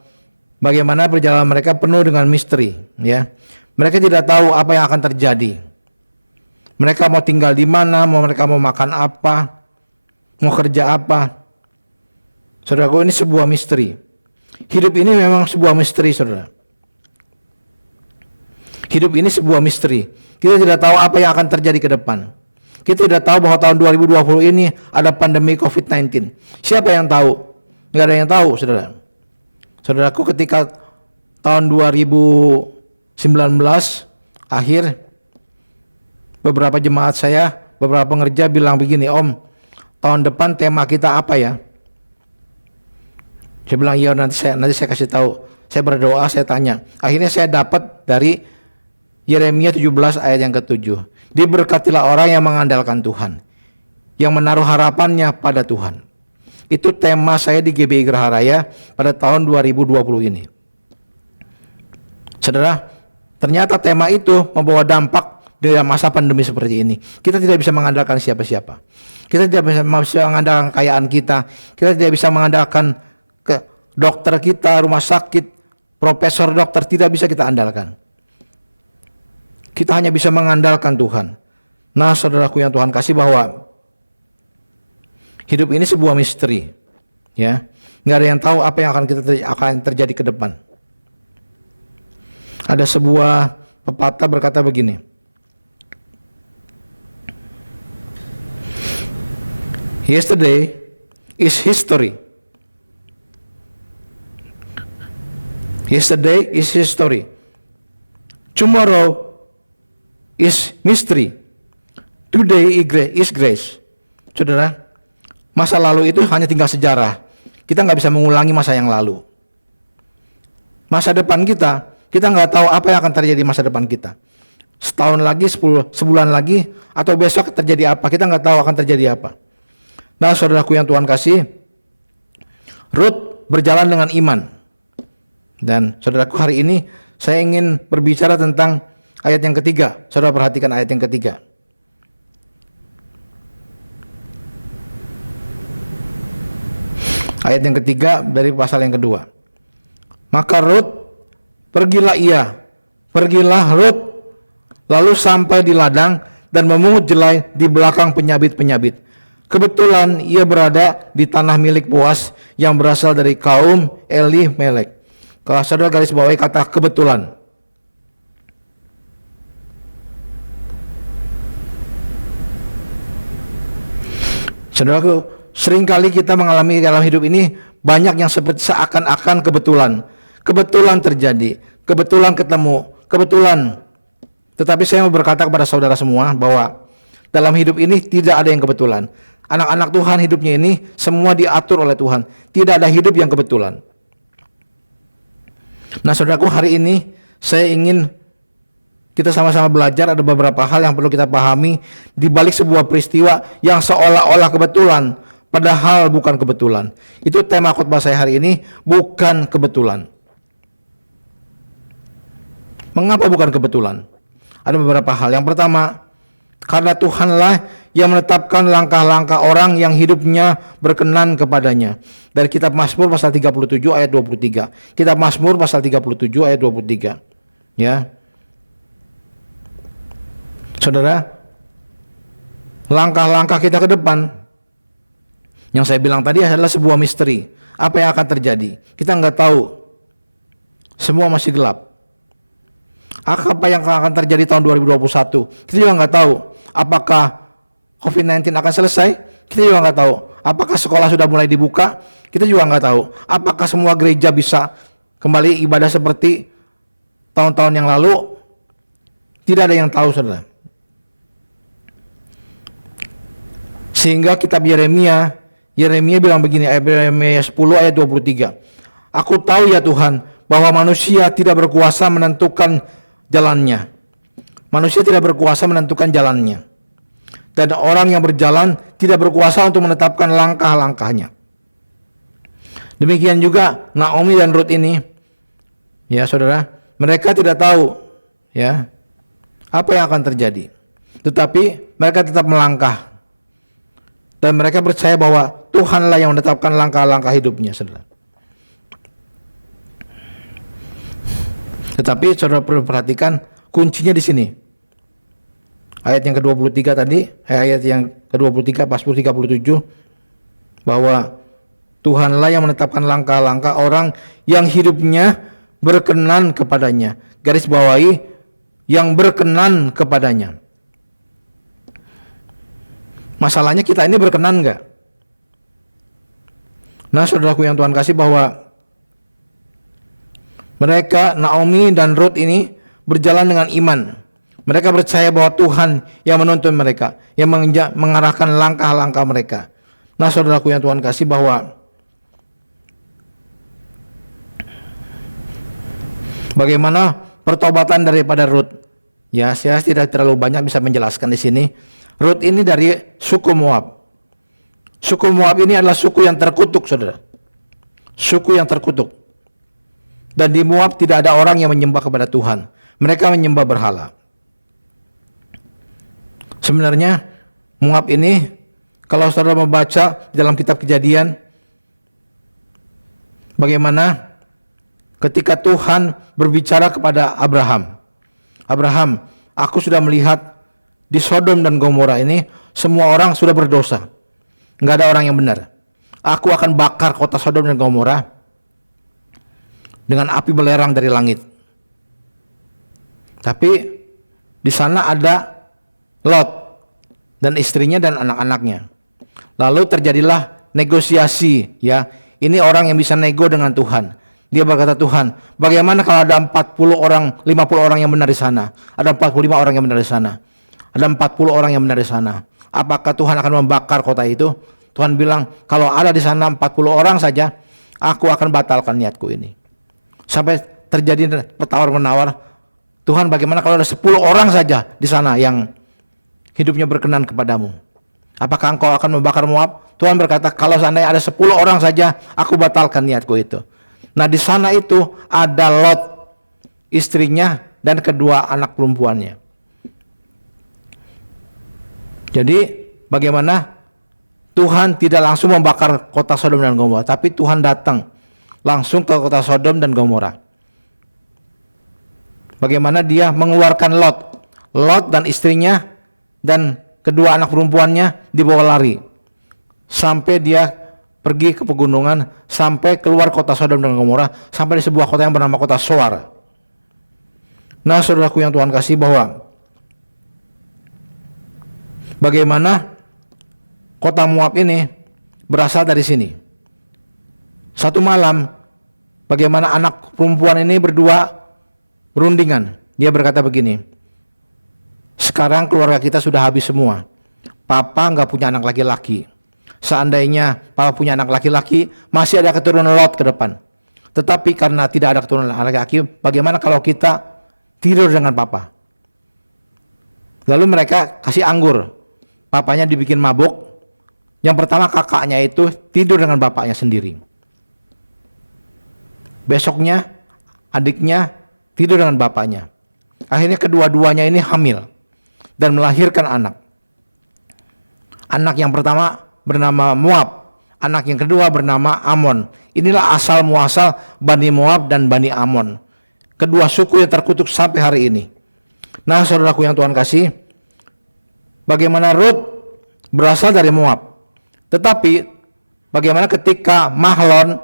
bagaimana perjalanan mereka penuh dengan misteri. Ya, mereka tidak tahu apa yang akan terjadi. Mereka mau tinggal di mana, mereka mau makan apa, mau kerja apa. Saudaraku, ini sebuah misteri. Hidup ini memang sebuah misteri, saudara. Hidup ini sebuah misteri. Kita tidak tahu apa yang akan terjadi ke depan. Kita tidak tahu bahwa tahun 2020 ini ada pandemi COVID-19. Siapa yang tahu? Nggak ada yang tahu, saudara. Saudaraku, ketika tahun 2019 akhir, beberapa jemaat saya, beberapa pengerja bilang begini, Om, tahun depan tema kita apa ya? Saya bilang, iya, nanti saya kasih tahu. Saya berdoa, saya tanya. Akhirnya saya dapat dari Yeremia 17 ayat yang ke-7. Diberkatilah orang yang mengandalkan Tuhan, yang menaruh harapannya pada Tuhan. Itu tema saya di GBI Geraha Raya pada tahun 2020 ini. Saudara, ternyata tema itu membawa dampak dalam masa pandemi seperti ini. Kita tidak bisa mengandalkan siapa-siapa. Kita tidak bisa mengandalkan kekayaan kita. Kita tidak bisa mengandalkan ke dokter kita, rumah sakit, profesor dokter, tidak bisa kita andalkan. Kita hanya bisa mengandalkan Tuhan. Nah, saudaraku yang Tuhan kasih, bahwa hidup ini sebuah misteri, ya. Nggak ada yang tahu apa yang akan terjadi ke depan. Ada sebuah pepatah berkata begini, yesterday is history. Yesterday is history. Tomorrow is mystery. Today is grace. Saudara, masa lalu itu hanya tinggal sejarah. Kita nggak bisa mengulangi masa yang lalu. Masa depan kita nggak tahu apa yang akan terjadi masa depan kita. Setahun lagi, sebulan lagi, atau besok terjadi apa, kita nggak tahu akan terjadi apa. Nah, saudaraku yang Tuhan kasih, Rut berjalan dengan iman. Dan saudaraku, hari ini saya ingin berbicara tentang ayat yang ketiga. Saudara perhatikan ayat yang ketiga. Ayat yang ketiga dari pasal yang kedua. Maka Rut, pergilah Rut, lalu sampai di ladang dan memungut jelai di belakang penyabit-penyabit. Kebetulan ia berada di tanah milik Boas yang berasal dari kaum Elimelek. Kalau saudara garis bawahi kata kebetulan. Saudaraku, seringkali kita mengalami dalam hidup ini banyak yang seperti seakan-akan kebetulan. Kebetulan terjadi, kebetulan ketemu, kebetulan. Tetapi saya mau berkata kepada saudara semua bahwa dalam hidup ini tidak ada yang kebetulan. Anak-anak Tuhan hidupnya ini semua diatur oleh Tuhan. Tidak ada hidup yang kebetulan. Nah, saudaraku, hari ini saya ingin kita sama-sama belajar ada beberapa hal yang perlu kita pahami di balik sebuah peristiwa yang seolah-olah kebetulan, padahal bukan kebetulan. Itu tema khotbah saya hari ini, bukan kebetulan. Mengapa bukan kebetulan? Ada beberapa hal. Yang pertama, karena Tuhanlah yang menetapkan langkah-langkah orang yang hidupnya berkenan kepadanya. Dari kitab Mazmur pasal 37 ayat 23. Kitab Mazmur pasal 37 ayat 23. Ya. Saudara, langkah-langkah kita ke depan yang saya bilang tadi adalah sebuah misteri. Apa yang akan terjadi? Kita nggak tahu. Semua masih gelap. Apa yang akan terjadi tahun 2021? Kita juga nggak tahu. Apakah COVID-19 akan selesai? Kita juga nggak tahu. Apakah sekolah sudah mulai dibuka? Kita juga nggak tahu. Apakah semua gereja bisa kembali ibadah seperti tahun-tahun yang lalu? Tidak ada yang tahu, saudara. Sehingga kitab Yeremia bilang begini, Yeremia 10 ayat 23. Aku tahu ya Tuhan, bahwa manusia tidak berkuasa menentukan jalannya. Manusia tidak berkuasa menentukan jalannya. Dan orang yang berjalan tidak berkuasa untuk menetapkan langkah-langkahnya. Demikian juga Naomi dan Rut ini, ya saudara, mereka tidak tahu ya apa yang akan terjadi. Tetapi mereka tetap melangkah. Dan mereka percaya bahwa Tuhanlah yang menetapkan langkah-langkah hidupnya, saudara. Tetapi saudara perlu perhatikan kuncinya di sini. Ayat yang ke-23 tadi, ayat yang ke-23 Mazmur 37, bahwa Tuhanlah yang menetapkan langkah-langkah orang yang hidupnya berkenan kepadanya. Garis bawahi, yang berkenan kepadanya. Masalahnya kita ini berkenan enggak? Nah, saudaraku yang Tuhan kasih, bahwa mereka, Naomi dan Rut ini berjalan dengan iman. Mereka percaya bahwa Tuhan yang menuntun mereka, yang mengarahkan langkah-langkah mereka. Nah, saudaraku yang Tuhan kasih, bahwa bagaimana pertobatan daripada Rut? Ya, saya tidak terlalu banyak bisa menjelaskan di sini. Rut ini dari suku Moab. Suku Moab ini adalah suku yang terkutuk, saudara. Suku yang terkutuk. Dan di Moab tidak ada orang yang menyembah kepada Tuhan. Mereka menyembah berhala. Sebenarnya Moab ini, kalau saudara membaca dalam kitab Kejadian, bagaimana ketika Tuhan berbicara kepada Abraham, Abraham, aku sudah melihat di Sodom dan Gomora ini semua orang sudah berdosa. Nggak ada orang yang benar. Aku akan bakar kota Sodom dan Gomora dengan api belerang dari langit. Tapi di sana ada Lot dan istrinya dan anak-anaknya. Lalu terjadilah negosiasi, ya. Ini orang yang bisa nego dengan Tuhan. Dia berkata, Tuhan, bagaimana kalau ada 40 orang, 50 orang yang benar di sana? Ada 45 orang yang benar di sana. Ada 40 orang yang benar di sana. Apakah Tuhan akan membakar kota itu? Tuhan bilang, kalau ada di sana 40 orang saja, aku akan batalkan niatku ini. Sampai terjadi bertawar-menawar, Tuhan, bagaimana kalau ada 10 orang saja di sana yang hidupnya berkenan kepadamu? Apakah engkau akan membakar Moab? Tuhan berkata, kalau seandainya ada 10 orang saja, aku batalkan niatku itu. Nah, di sana itu ada Lot, istrinya, dan kedua anak perempuannya. Jadi, bagaimana Tuhan tidak langsung membakar kota Sodom dan Gomora, tapi Tuhan datang langsung ke kota Sodom dan Gomora. Bagaimana dia mengeluarkan Lot dan istrinya dan kedua anak perempuannya dibawa lari sampai dia pergi ke pegunungan, sampai keluar kota Sodom dan Gomora, sampai di sebuah kota yang bernama kota Zoar. Nah, saudaraku yang Tuhan kasih, bahwa bagaimana kota Moab ini berasal dari sini. Satu malam, bagaimana anak perempuan ini berdua berundingan. Dia berkata begini, sekarang keluarga kita sudah habis semua. Papa nggak punya anak laki-laki. Seandainya Papa punya anak laki-laki, masih ada keturunan Lot ke depan. Tetapi karena tidak ada keturunan laki-laki, bagaimana kalau kita tidur dengan Papa? Lalu mereka kasih anggur. Papanya dibikin mabuk. Yang pertama kakaknya itu tidur dengan bapaknya sendiri. Besoknya adiknya tidur dengan bapaknya. Akhirnya kedua-duanya ini hamil dan melahirkan anak. Anak yang pertama bernama Moab, anak yang kedua bernama Amon. Inilah asal muasal Bani Moab dan Bani Amon. Kedua suku yang terkutuk sampai hari ini. Nah, saudaraku yang Tuhan kasih, bagaimana Rut berasal dari Moab. Tetapi bagaimana ketika Mahlon,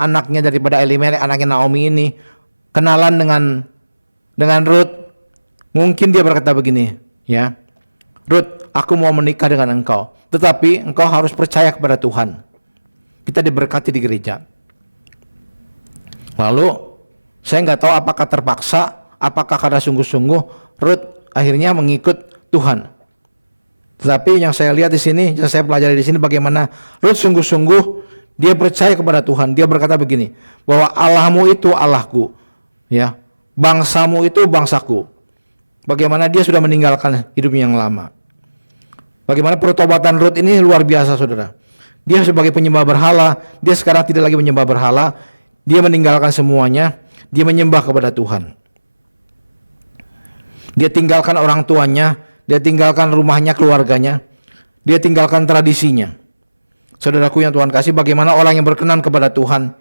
anaknya daripada Elimelek, anaknya Naomi ini, kenalan dengan Rut, mungkin dia berkata begini, ya, Rut, aku mau menikah dengan engkau, tetapi engkau harus percaya kepada Tuhan. Kita diberkati di gereja. Lalu saya nggak tahu apakah terpaksa, apakah karena sungguh-sungguh, Rut akhirnya mengikut Tuhan. Tetapi yang saya lihat di sini, yang saya pelajari di sini, bagaimana Rut sungguh-sungguh dia percaya kepada Tuhan. Dia berkata begini, bahwa Allahmu itu Allahku, ya, bangsamu itu bangsaku. Bagaimana dia sudah meninggalkan hidupnya yang lama. Bagaimana pertobatan Rut ini luar biasa, saudara. Dia sebagai penyembah berhala, dia sekarang tidak lagi menyembah berhala. Dia meninggalkan semuanya, dia menyembah kepada Tuhan. Dia tinggalkan orang tuanya, dia tinggalkan rumahnya, keluarganya, dia tinggalkan tradisinya. Saudaraku yang Tuhan kasih, bagaimana orang yang berkenan kepada Tuhan,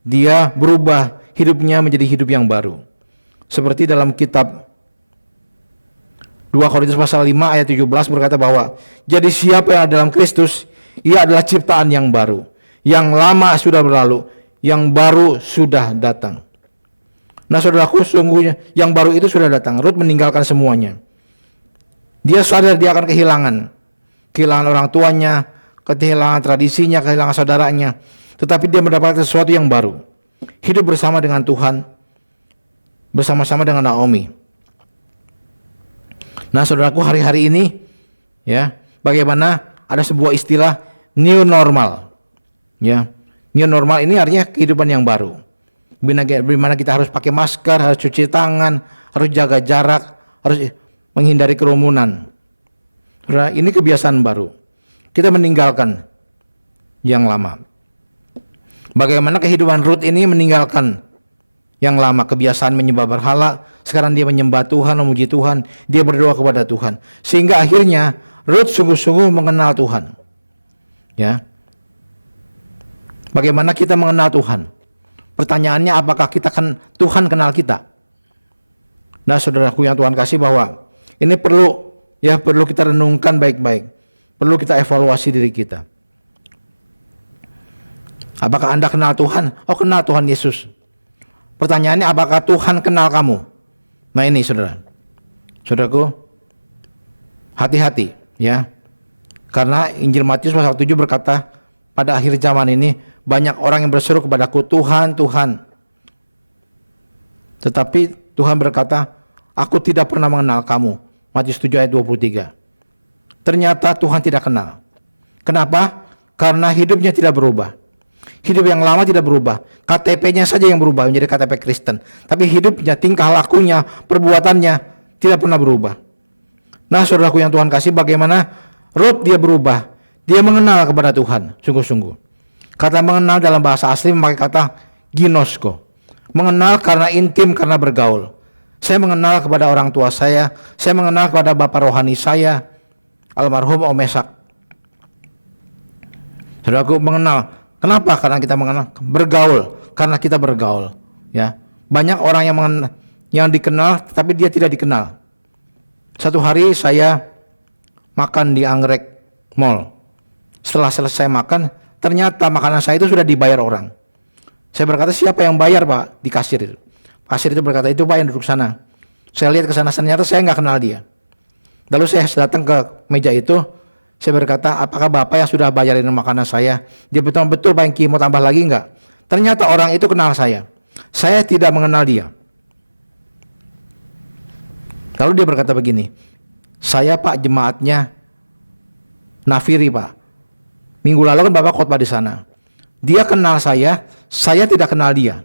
dia berubah hidupnya menjadi hidup yang baru. Seperti dalam kitab 2 Korintus pasal 5 ayat 17 berkata bahwa, jadi siapa yang ada dalam Kristus, ia adalah ciptaan yang baru. Yang lama sudah berlalu, yang baru sudah datang. Nah, saudaraku, sungguhnya yang baru itu sudah datang. Rut meninggalkan semuanya. Dia sadar dia akan kehilangan orang tuanya, kehilangan tradisinya, kehilangan saudaranya. Tetapi dia mendapatkan sesuatu yang baru. Hidup bersama dengan Tuhan, bersama-sama dengan Naomi. Nah, saudaraku, hari-hari ini, ya, bagaimana ada sebuah istilah new normal. Ya, new normal ini artinya kehidupan yang baru. Bagaimana kita harus pakai masker, harus cuci tangan, harus jaga jarak, harus menghindari kerumunan. Ini kebiasaan baru. Kita meninggalkan yang lama. Bagaimana kehidupan Rut ini meninggalkan yang lama, kebiasaan menyembah berhala, sekarang dia menyembah Tuhan, memuji Tuhan, dia berdoa kepada Tuhan. Sehingga akhirnya Rut sungguh-sungguh mengenal Tuhan. Ya. Bagaimana kita mengenal Tuhan? Pertanyaannya, apakah Tuhan kenal kita? Nah, saudaraku yang Tuhan kasih, bahwa ini perlu kita renungkan baik-baik. Perlu kita evaluasi diri kita. Apakah Anda kenal Tuhan? Oh, kenal Tuhan Yesus. Pertanyaannya, apakah Tuhan kenal kamu? Nah, ini saudaraku, hati-hati ya. Karena Injil Matius pasal 7 berkata, pada akhir zaman ini banyak orang yang berseru kepadaku, Tuhan, Tuhan. Tetapi Tuhan berkata, aku tidak pernah mengenal kamu. Matius 7 ayat 23. Ternyata Tuhan tidak kenal. Kenapa? Karena hidupnya tidak berubah. Hidup yang lama tidak berubah, KTP-nya saja yang berubah menjadi KTP Kristen. Tapi hidupnya, tingkah lakunya, perbuatannya tidak pernah berubah. Nah, saudaraku yang Tuhan kasih, bagaimana Rut dia berubah? Dia mengenal kepada Tuhan, sungguh-sungguh. Kata mengenal dalam bahasa asli memakai kata ginosko. Mengenal karena intim, karena bergaul. Saya mengenal kepada orang tua saya mengenal kepada bapak rohani saya, almarhum Om Mesak. Saudaraku, mengenal. Kenapa? Karena kita mengenal. Bergaul, karena kita bergaul. Ya, banyak orang yang dikenal, tapi dia tidak dikenal. Satu hari saya makan di Anggrek Mall. Setelah selesai makan, ternyata makanan saya itu sudah dibayar orang. Saya berkata, siapa yang bayar, Pak? Di kasir itu. Kasir itu berkata, itu Pak yang duduk sana. Saya lihat ke sana, ternyata saya nggak kenal dia. Lalu saya datang ke meja itu. Saya berkata, apakah Bapak yang sudah bayarin makanan saya? Dia betul-betul Pak Engki, mau tambah lagi enggak? Ternyata orang itu kenal saya. Saya tidak mengenal dia. Lalu dia berkata begini, saya Pak jemaatnya Nafiri Pak. Minggu lalu kan Bapak khotbah di sana. Dia kenal saya tidak kenal dia.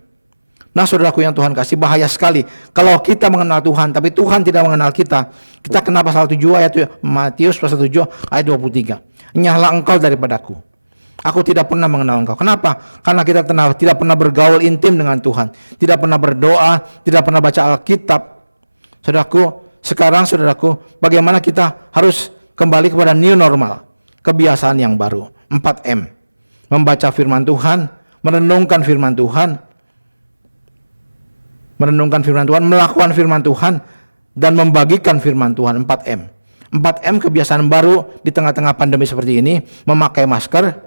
Nah, saudaraku yang Tuhan kasih, bahaya sekali kalau kita mengenal Tuhan tapi Tuhan tidak mengenal kita. Kita kena pasal 7 ayat Matius pasal 7 ayat 23. Nyahlah engkau daripadaku. Aku tidak pernah mengenal engkau. Kenapa? Karena kita tidak pernah bergaul intim dengan Tuhan, tidak pernah berdoa, tidak pernah baca Alkitab. Saudaraku, bagaimana kita harus kembali kepada new normal, kebiasaan yang baru, 4M. Membaca firman Tuhan, merenungkan firman Tuhan, melakukan firman Tuhan, dan membagikan firman Tuhan, 4M. 4M kebiasaan baru di tengah-tengah pandemi seperti ini, memakai masker,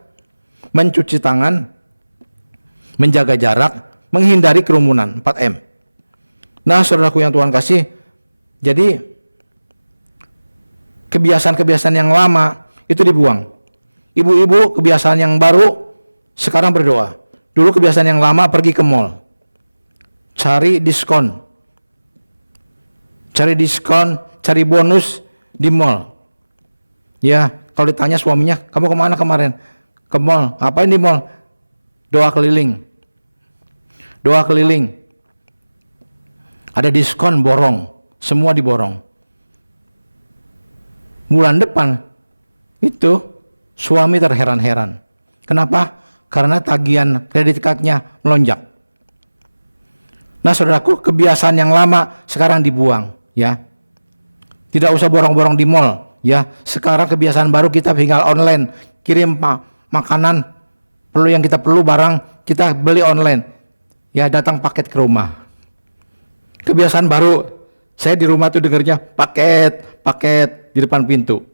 mencuci tangan, menjaga jarak, menghindari kerumunan, 4M. Nah, saudaraku yang Tuhan kasih, jadi kebiasaan-kebiasaan yang lama itu dibuang. Ibu-ibu kebiasaan yang baru sekarang berdoa. Dulu kebiasaan yang lama pergi ke mall, cari diskon, cari bonus di mall. Ya, kalau ditanya suaminya, kamu kemana kemarin? Ke mall. Ngapain di mall? Doa keliling. Ada diskon, borong. Semua diborong. Bulan depan itu suami terheran-heran. Kenapa? Karena tagihan kredit cardnya melonjak. Nah, saudaraku, kebiasaan yang lama sekarang dibuang, ya. Tidak usah borong-borong di mall, ya. Sekarang kebiasaan baru kita tinggal online, kirim makanan, yang kita perlu barang kita beli online, ya, datang paket ke rumah. Kebiasaan baru, saya di rumah tuh dengarnya paket di depan pintu.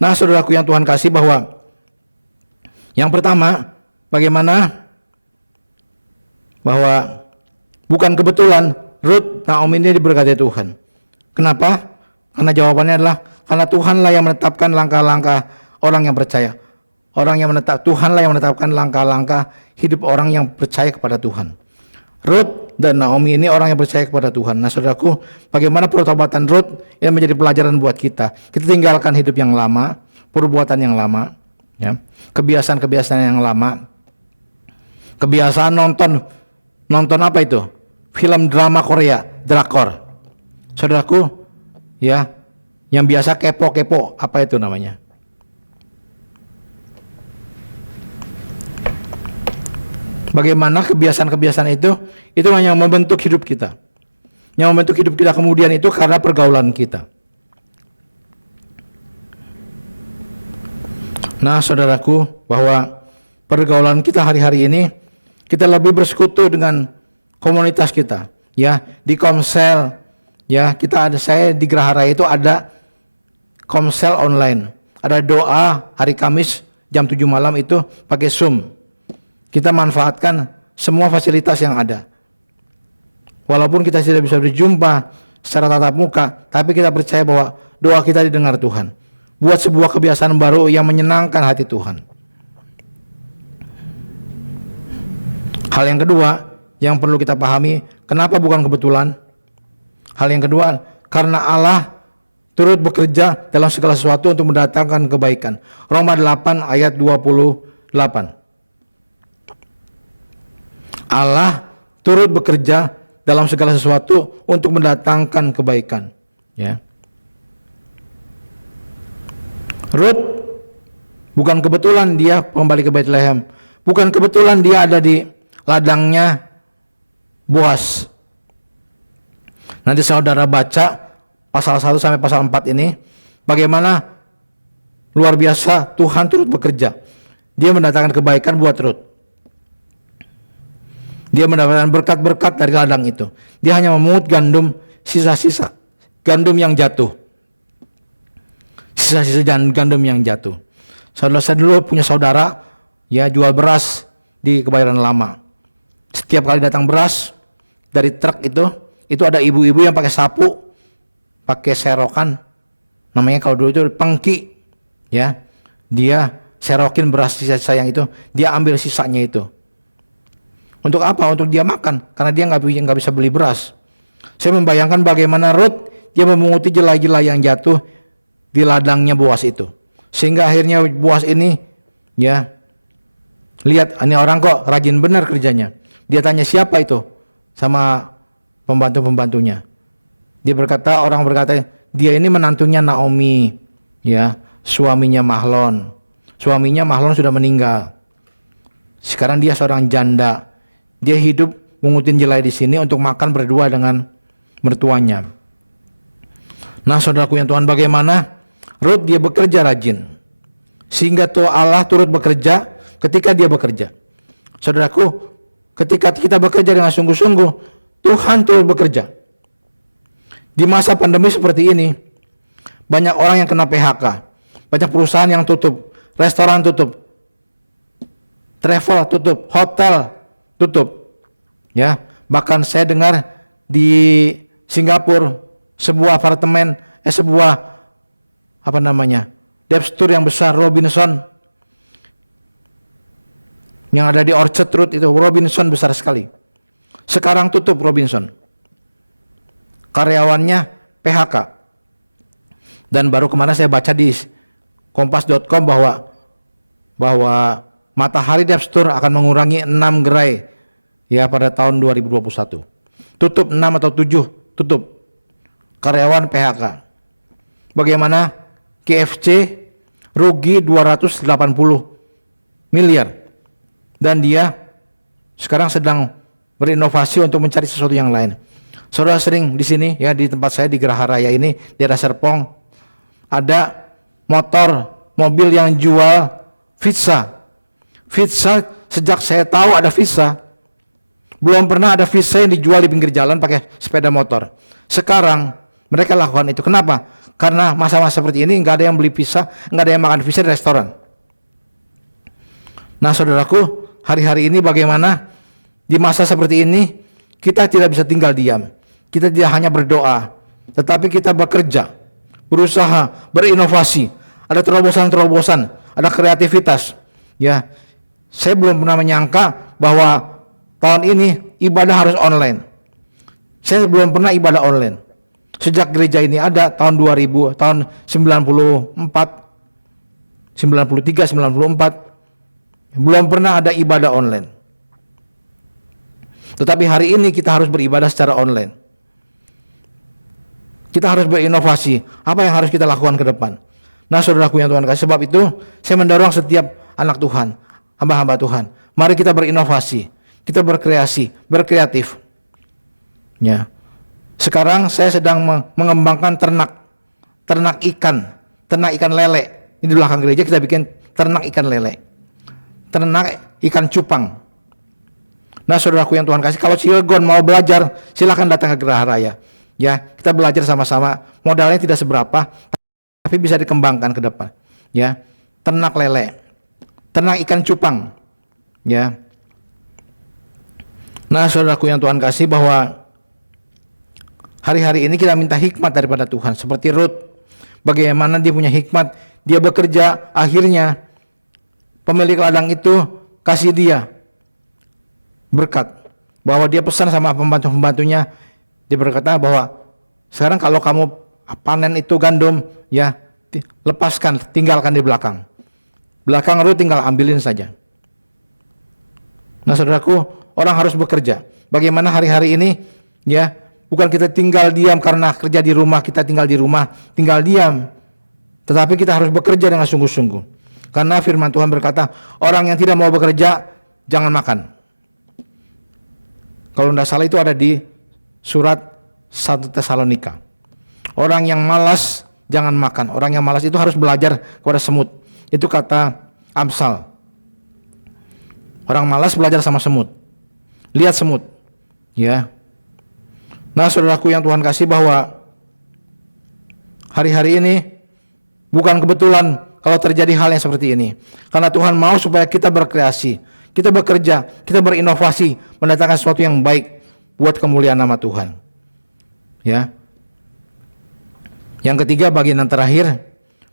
Nah, saudaraku yang Tuhan kasih, bahwa yang pertama, bagaimana bahwa bukan kebetulan Rut Naomi ini diberkati Tuhan. Kenapa? Karena jawabannya adalah karena Tuhanlah yang menetapkan langkah-langkah orang yang percaya. Tuhanlah yang menetapkan langkah-langkah hidup orang yang percaya kepada Tuhan. Rut dan Naomi ini orang yang percaya kepada Tuhan. Nah, saudaraku, bagaimana pertobatan Rut yang menjadi pelajaran buat kita. Kita tinggalkan hidup yang lama, perbuatan yang lama, ya, kebiasaan-kebiasaan yang lama, kebiasaan nonton apa itu? Film drama Korea, drakor. Saudaraku, ya, yang biasa kepo-kepo, apa itu namanya? Bagaimana kebiasaan-kebiasaan itu hanya membentuk hidup kita. Yang membentuk hidup kita kemudian itu karena pergaulan kita. Nah, saudaraku, bahwa pergaulan kita hari-hari ini, kita lebih bersekutu dengan komunitas kita. Ya, di Komsel, ya, saya di Geraha Raya itu ada Komsel online. Ada doa hari Kamis jam 7 malam itu pakai Zoom. Kita manfaatkan semua fasilitas yang ada. Walaupun kita tidak bisa berjumpa secara tatap muka, tapi kita percaya bahwa doa kita didengar Tuhan. Buat sebuah kebiasaan baru yang menyenangkan hati Tuhan. Hal yang kedua yang perlu kita pahami, kenapa bukan kebetulan? Hal yang kedua, karena Allah turut bekerja dalam segala sesuatu untuk mendatangkan kebaikan. Roma 8 ayat 28. Allah turut bekerja dalam segala sesuatu untuk mendatangkan kebaikan. Ya. Ruth bukan kebetulan dia kembali ke Bethlehem. Bukan kebetulan dia ada di ladangnya Boas. Nanti saudara baca pasal 1 sampai pasal 4 ini, bagaimana luar biasa Tuhan turut bekerja. Dia mendatangkan kebaikan buat Ruth. Dia mendapatkan berkat-berkat dari ladang itu. Dia hanya memungut gandum, sisa-sisa gandum yang jatuh. Sisa-sisa gandum yang jatuh. Saya dulu punya saudara, ya, jual beras di Kebayoran Lama. Setiap kali datang beras dari truk itu ada ibu-ibu yang pakai sapu, pakai serokan, namanya kalau dulu itu pengki, ya. Dia serokin beras sisa-sisa yang itu, dia ambil sisanya itu. Untuk apa? Untuk dia makan, karena dia nggak bisa beli beras. Saya membayangkan bagaimana Ruth dia memunguti jelai-jelai yang jatuh di ladangnya Boas itu, sehingga akhirnya Boas ini, ya, lihat ini orang kok rajin benar kerjanya. Dia tanya siapa itu sama pembantu-pembantunya. Orang berkata dia ini menantunya Naomi, ya, suaminya Mahlon. Suaminya Mahlon sudah meninggal. Sekarang dia seorang janda. Dia hidup mengutin jelai di sini untuk makan berdua dengan mertuanya. Nah, saudaraku yang Tuhan, bagaimana Ruth dia bekerja rajin, sehingga Allah turut bekerja ketika dia bekerja. Saudaraku, ketika kita bekerja dengan sungguh-sungguh, Tuhan turut bekerja. Di masa pandemi seperti ini, banyak orang yang kena PHK, banyak perusahaan yang tutup, restoran tutup, travel tutup, hotel tutup. Ya, bahkan saya dengar di Singapura sebuah apartemen, Depstur yang besar, Robinson, yang ada di Orchard Road itu, Robinson besar sekali. Sekarang tutup Robinson. Karyawannya PHK. Dan baru kemarin saya baca di kompas.com bahwa Matahari Depstur akan mengurangi 6 gerai, ya, pada tahun 2021. Tutup 6 atau 7, tutup. Karyawan PHK. Bagaimana KFC rugi 280 miliar. Dan dia sekarang sedang berinovasi untuk mencari sesuatu yang lain. Saudara sering di sini, ya, di tempat saya di Geraha Raya ini, di daerah Serpong, ada mobil yang jual pizza. Pizza, sejak saya tahu ada pizza, belum pernah ada pizza yang dijual di pinggir jalan pakai sepeda motor. Sekarang mereka lakukan itu. Kenapa? Karena masa-masa seperti ini nggak ada yang beli pizza, nggak ada yang makan pizza di restoran. Nah, saudaraku, hari-hari ini bagaimana di masa seperti ini kita tidak bisa tinggal diam. Kita tidak hanya berdoa, tetapi kita bekerja, berusaha, berinovasi. Ada terobosan-terobosan, ada kreativitas. Ya, saya belum pernah menyangka bahwa tahun ini ibadah harus online. Saya belum pernah ibadah online. Sejak gereja ini ada tahun 2000, tahun 94, 93, 94, belum pernah ada ibadah online. Tetapi hari ini kita harus beribadah secara online. Kita harus berinovasi. Apa yang harus kita lakukan ke depan? Nah, saudaraku yang Tuhan kasih, sebab itu saya mendorong setiap anak Tuhan, hamba-hamba Tuhan, mari kita berinovasi. kita berkreasi, berkreatif. Ya. Sekarang saya sedang mengembangkan ternak ikan lele. Ini di belakang gereja kita bikin ternak ikan lele, ternak ikan cupang. Nah, saudaraku yang Tuhan kasih, kalau Cilegon mau belajar, silahkan datang ke Geraha Raya. Ya, kita belajar sama-sama. Modalnya tidak seberapa, tapi bisa dikembangkan ke depan. Ya, ternak lele, ternak ikan cupang. Ya. Nah, saudaraku yang Tuhan kasih, bahwa hari-hari ini kita minta hikmat daripada Tuhan. Seperti Ruth, bagaimana dia punya hikmat, dia bekerja, akhirnya pemilik ladang itu kasih dia berkat, bahwa dia pesan sama pembantu-pembantunya, dia berkata bahwa sekarang kalau kamu panen itu gandum, ya lepaskan, tinggalkan di belakang Ruth tinggal ambilin saja. Nah, saudaraku, orang harus bekerja. Bagaimana hari-hari ini, ya, bukan kita tinggal diam karena kerja di rumah, kita tinggal di rumah, tinggal diam, tetapi kita harus bekerja dengan sungguh-sungguh. Karena firman Tuhan berkata, orang yang tidak mau bekerja, jangan makan. Kalau tidak salah itu ada di surat 1 Tesalonika. Orang yang malas jangan makan. Orang yang malas itu harus belajar kepada semut. Itu kata Amsal. Orang malas belajar sama semut. Lihat semut. Ya. Nah, saudaraku yang Tuhan kasih, bahwa hari-hari ini bukan kebetulan kalau terjadi hal yang seperti ini. Karena Tuhan mau supaya kita berkreasi, kita bekerja, kita berinovasi, mendatangkan sesuatu yang baik buat kemuliaan nama Tuhan. Ya. Yang ketiga, bagian yang terakhir,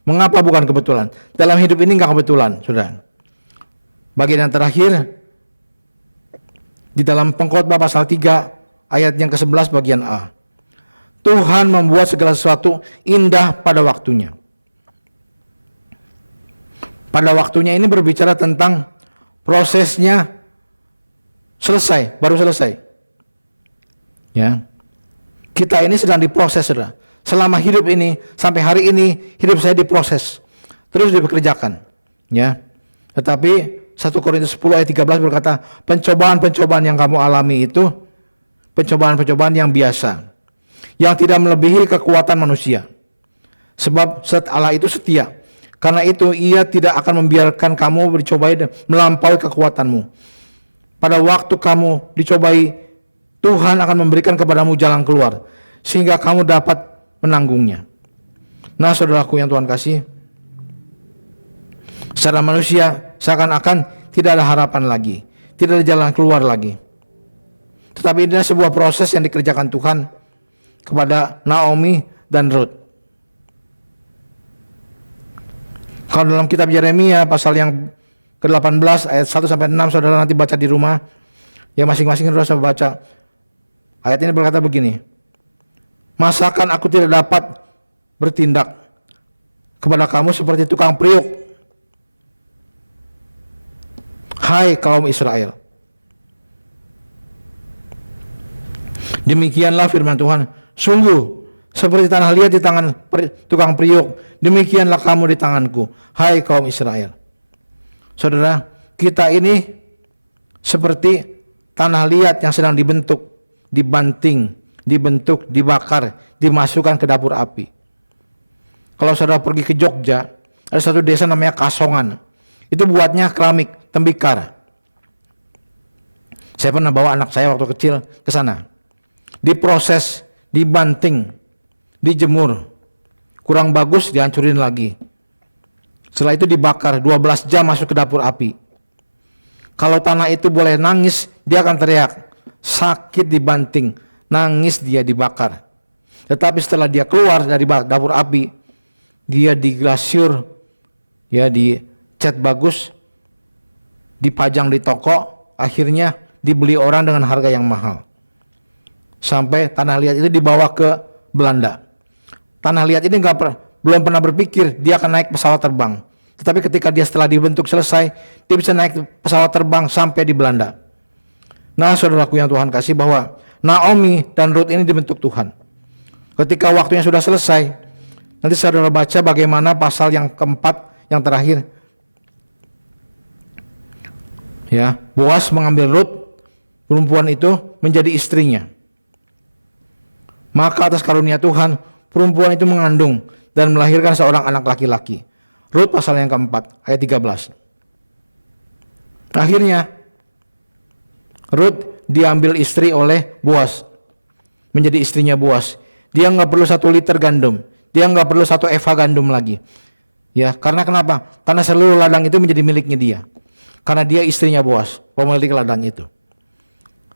mengapa bukan kebetulan? Dalam hidup ini enggak kebetulan, Saudara. Bagian yang terakhir di dalam Pengkhotbah pasal 3 ayat yang ke-11 bagian A. Tuhan membuat segala sesuatu indah pada waktunya. Pada waktunya ini berbicara tentang prosesnya selesai, baru selesai. Ya. Kita ini sedang diproses, Saudara. Selama hidup ini, sampai hari ini, hidup saya diproses, terus dipekerjakan. Ya. Tetapi 1 Korintus 10 ayat 13 berkata, pencobaan-pencobaan yang kamu alami itu pencobaan-pencobaan yang biasa, yang tidak melebihi kekuatan manusia. Sebab Allah itu setia. Karena itu Ia tidak akan membiarkan kamu dicobai melampaui kekuatanmu. Pada waktu kamu dicobai, Tuhan akan memberikan kepadamu jalan keluar, sehingga kamu dapat menanggungnya. Nah, saudaraku yang Tuhan kasih, secara manusia seakan-akan tidak ada harapan lagi, tidak ada jalan keluar lagi. Tetapi ini adalah sebuah proses yang dikerjakan Tuhan kepada Naomi dan Ruth. Kalau dalam kitab Yeremia pasal yang ke-18 ayat 1 sampai 6, saudara nanti baca di rumah. Ya, masing-masing saudara saya baca. Ayat ini berkata begini. Masakan aku tidak dapat bertindak kepada kamu seperti tukang priuk, hai kaum Israel. Demikianlah firman Tuhan, sungguh seperti tanah liat di tangan tukang priuk, demikianlah kamu di tanganku, hai kaum Israel. Saudara, kita ini seperti tanah liat yang sedang dibentuk, dibanting, dibentuk, dibakar, dimasukkan ke dapur api. Kalau saudara pergi ke Jogja, ada satu desa namanya Kasongan. Itu buatnya keramik, tembikar. Saya pernah bawa anak saya waktu kecil ke sana. Diproses, dibanting, dijemur. Kurang bagus, dihancurin lagi. Setelah itu dibakar, 12 jam masuk ke dapur api. Kalau tanah itu boleh nangis, dia akan teriak. Sakit dibanting, nangis dia dibakar. Tetapi setelah dia keluar dari dapur api, dia diglasiur, ya dicat bagus, dipajang di toko, akhirnya dibeli orang dengan harga yang mahal. Sampai tanah liat itu dibawa ke Belanda. Tanah liat ini belum pernah berpikir dia akan naik pesawat terbang. Tetapi ketika dia setelah dibentuk selesai, dia bisa naik pesawat terbang sampai di Belanda. Nah, saudaraku yang Tuhan kasih, bahwa Naomi dan Ruth ini dibentuk Tuhan. Ketika waktunya sudah selesai, nanti saudara baca bagaimana pasal yang keempat, yang terakhir. Ya, Boas mengambil Ruth perempuan itu menjadi istrinya. Maka atas karunia Tuhan, perempuan itu mengandung dan melahirkan seorang anak laki-laki. Rut pasal yang keempat, ayat 13. Akhirnya, Rut diambil istri oleh Boas, menjadi istrinya Boas. Dia nggak perlu 1 liter gandum, dia nggak perlu 1 eva gandum lagi. Ya, karena kenapa? Karena seluruh ladang itu menjadi miliknya dia. Karena dia istrinya Boas, pemilik ladang itu.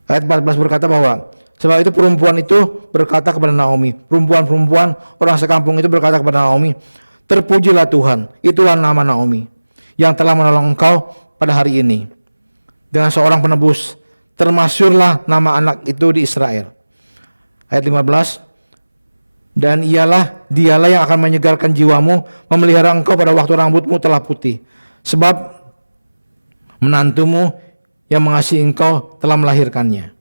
Ayat 14 berkata bahwa sebab itu perempuan itu berkata kepada Naomi, perempuan-perempuan orang sekampung itu berkata kepada Naomi, terpujilah Tuhan, itulah nama Naomi, yang telah menolong engkau pada hari ini. Dengan seorang penebus, termasyurlah nama anak itu di Israel. Ayat 15, dan dialah yang akan menyegarkan jiwamu, memelihara engkau pada waktu rambutmu telah putih. Sebab menantumu yang mengasihi engkau telah melahirkannya.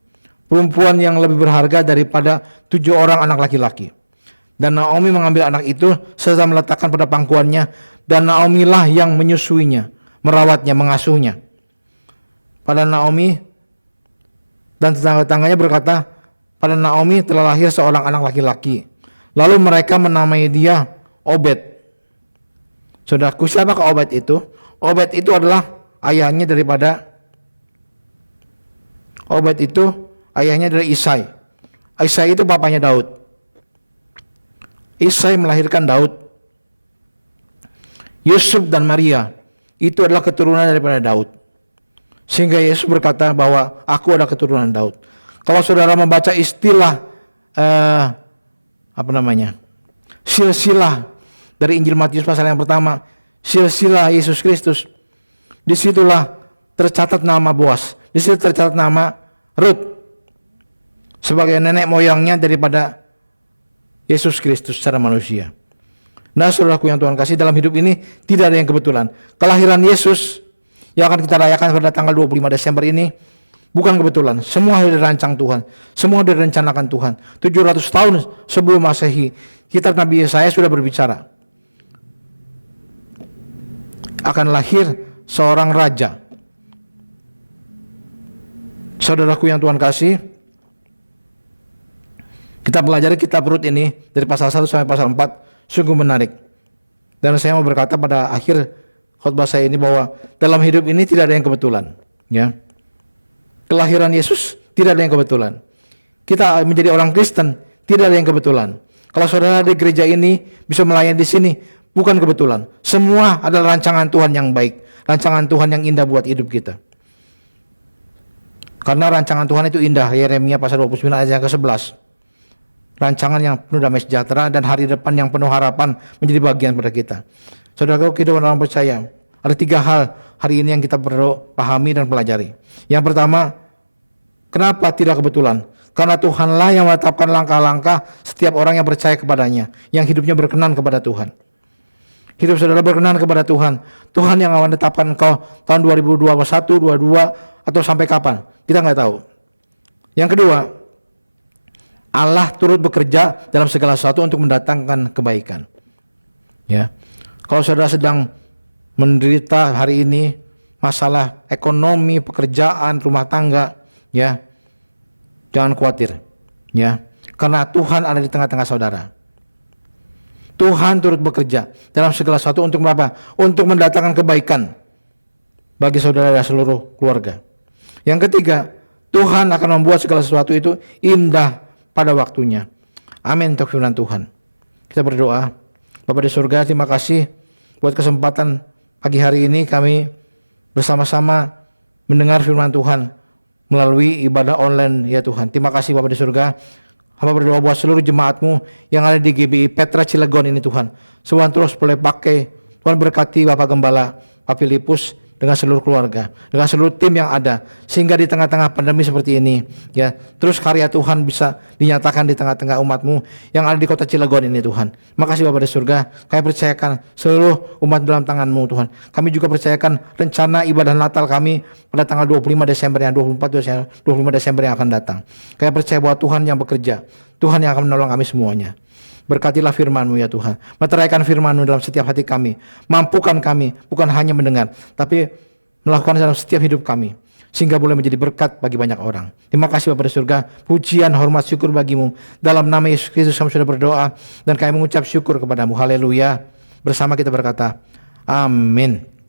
Perempuan yang lebih berharga daripada 7 orang anak laki-laki. Dan Naomi mengambil anak itu serta meletakkan pada pangkuannya, dan Naomi lah yang menyusuinya, merawatnya, mengasuhnya. Pada Naomi dan tetangga-tetangganya berkata, pada Naomi telah lahir seorang anak laki-laki. Lalu mereka menamai dia Obed. Saudaraku, siapakah Obed itu? Obed itu adalah ayahnya dari Isai. Isai itu bapaknya Daud. Isai melahirkan Daud. Yusuf dan Maria itu adalah keturunan daripada Daud. Sehingga Yesus berkata bahwa aku adalah keturunan Daud. Kalau saudara membaca istilah silsilah dari Injil Matius pasal yang pertama, silsilah Yesus Kristus, disitulah tercatat nama Boas, disitu tercatat nama Rut sebagai nenek moyangnya daripada Yesus Kristus secara manusia. Nah, saudaraku yang Tuhan kasih, dalam hidup ini tidak ada yang kebetulan. Kelahiran Yesus yang akan kita rayakan pada tanggal 25 Desember ini bukan kebetulan. Semua dirancang Tuhan, semua direncanakan Tuhan. 700 tahun sebelum Masehi, kitab Nabi Yesaya sudah berbicara akan lahir seorang raja. Saudaraku yang Tuhan kasih, kita pelajari kitab Rut ini dari pasal 1 sampai pasal 4 sungguh menarik. Dan saya mau berkata pada akhir khotbah saya ini bahwa dalam hidup ini tidak ada yang kebetulan, ya. Kelahiran Yesus tidak ada yang kebetulan. Kita menjadi orang Kristen tidak ada yang kebetulan. Kalau saudara di gereja ini bisa melayani di sini bukan kebetulan. Semua adalah rancangan Tuhan yang baik, rancangan Tuhan yang indah buat hidup kita. Karena rancangan Tuhan itu indah. Yeremia pasal 29 ayat yang ke-11. Rancangan yang penuh damai sejahtera dan hari depan yang penuh harapan menjadi bagian pada kita. Saudara, kita orang percaya, ada 3 hal hari ini yang kita perlu pahami dan pelajari. Yang pertama, kenapa tidak kebetulan? Karena Tuhanlah yang menetapkan langkah-langkah setiap orang yang percaya kepadanya, yang hidupnya berkenan kepada Tuhan. Hidup saudara berkenan kepada Tuhan. Tuhan yang akan menetapkan engkau tahun 2021, 22 atau sampai kapan? Kita nggak tahu. Yang kedua, Allah turut bekerja dalam segala sesuatu untuk mendatangkan kebaikan. Ya. Kalau saudara sedang menderita hari ini masalah ekonomi, pekerjaan, rumah tangga, ya, jangan khawatir, ya, karena Tuhan ada di tengah-tengah saudara. Tuhan turut bekerja dalam segala sesuatu untuk apa? Untuk mendatangkan kebaikan bagi saudara dan seluruh keluarga. Yang ketiga, Tuhan akan membuat segala sesuatu itu indah pada waktunya. Amin untuk firman Tuhan. Kita berdoa. Bapa di surga, terima kasih buat kesempatan pagi hari ini kami bersama-sama mendengar firman Tuhan melalui ibadah online, ya Tuhan. Terima kasih Bapa di surga. Hamba berdoa buat seluruh jemaat-Mu yang ada di GBI Petra Cilegon ini Tuhan. Tuhan terus boleh pakai. Tuhan berkati Bapak Gembala, Pak Filipus, dengan seluruh keluarga, dengan seluruh tim yang ada, sehingga di tengah-tengah pandemi seperti ini, ya, terus karya Tuhan bisa dinyatakan di tengah-tengah umat-Mu yang ada di kota Cilegon ini Tuhan. Makasih Bapa di surga, kami percayakan seluruh umat dalam tangan-Mu Tuhan. Kami juga percayakan rencana ibadah Natal kami pada tanggal 25 Desember yang 25 Desember yang akan datang. Kami percaya bahwa Tuhan yang bekerja, Tuhan yang akan menolong kami semuanya. Berkatilah firman-Mu ya Tuhan. Meteraikan firman-Mu dalam setiap hati kami. Mampukan kami bukan hanya mendengar, tapi melakukan dalam setiap hidup kami. sehingga boleh menjadi berkat bagi banyak orang. Terima kasih Bapa di surga, pujian, hormat, syukur bagimu. Dalam nama Yesus Kristus kami sudah berdoa dan kami mengucap syukur kepadamu. Haleluya. Bersama kita berkata, amin.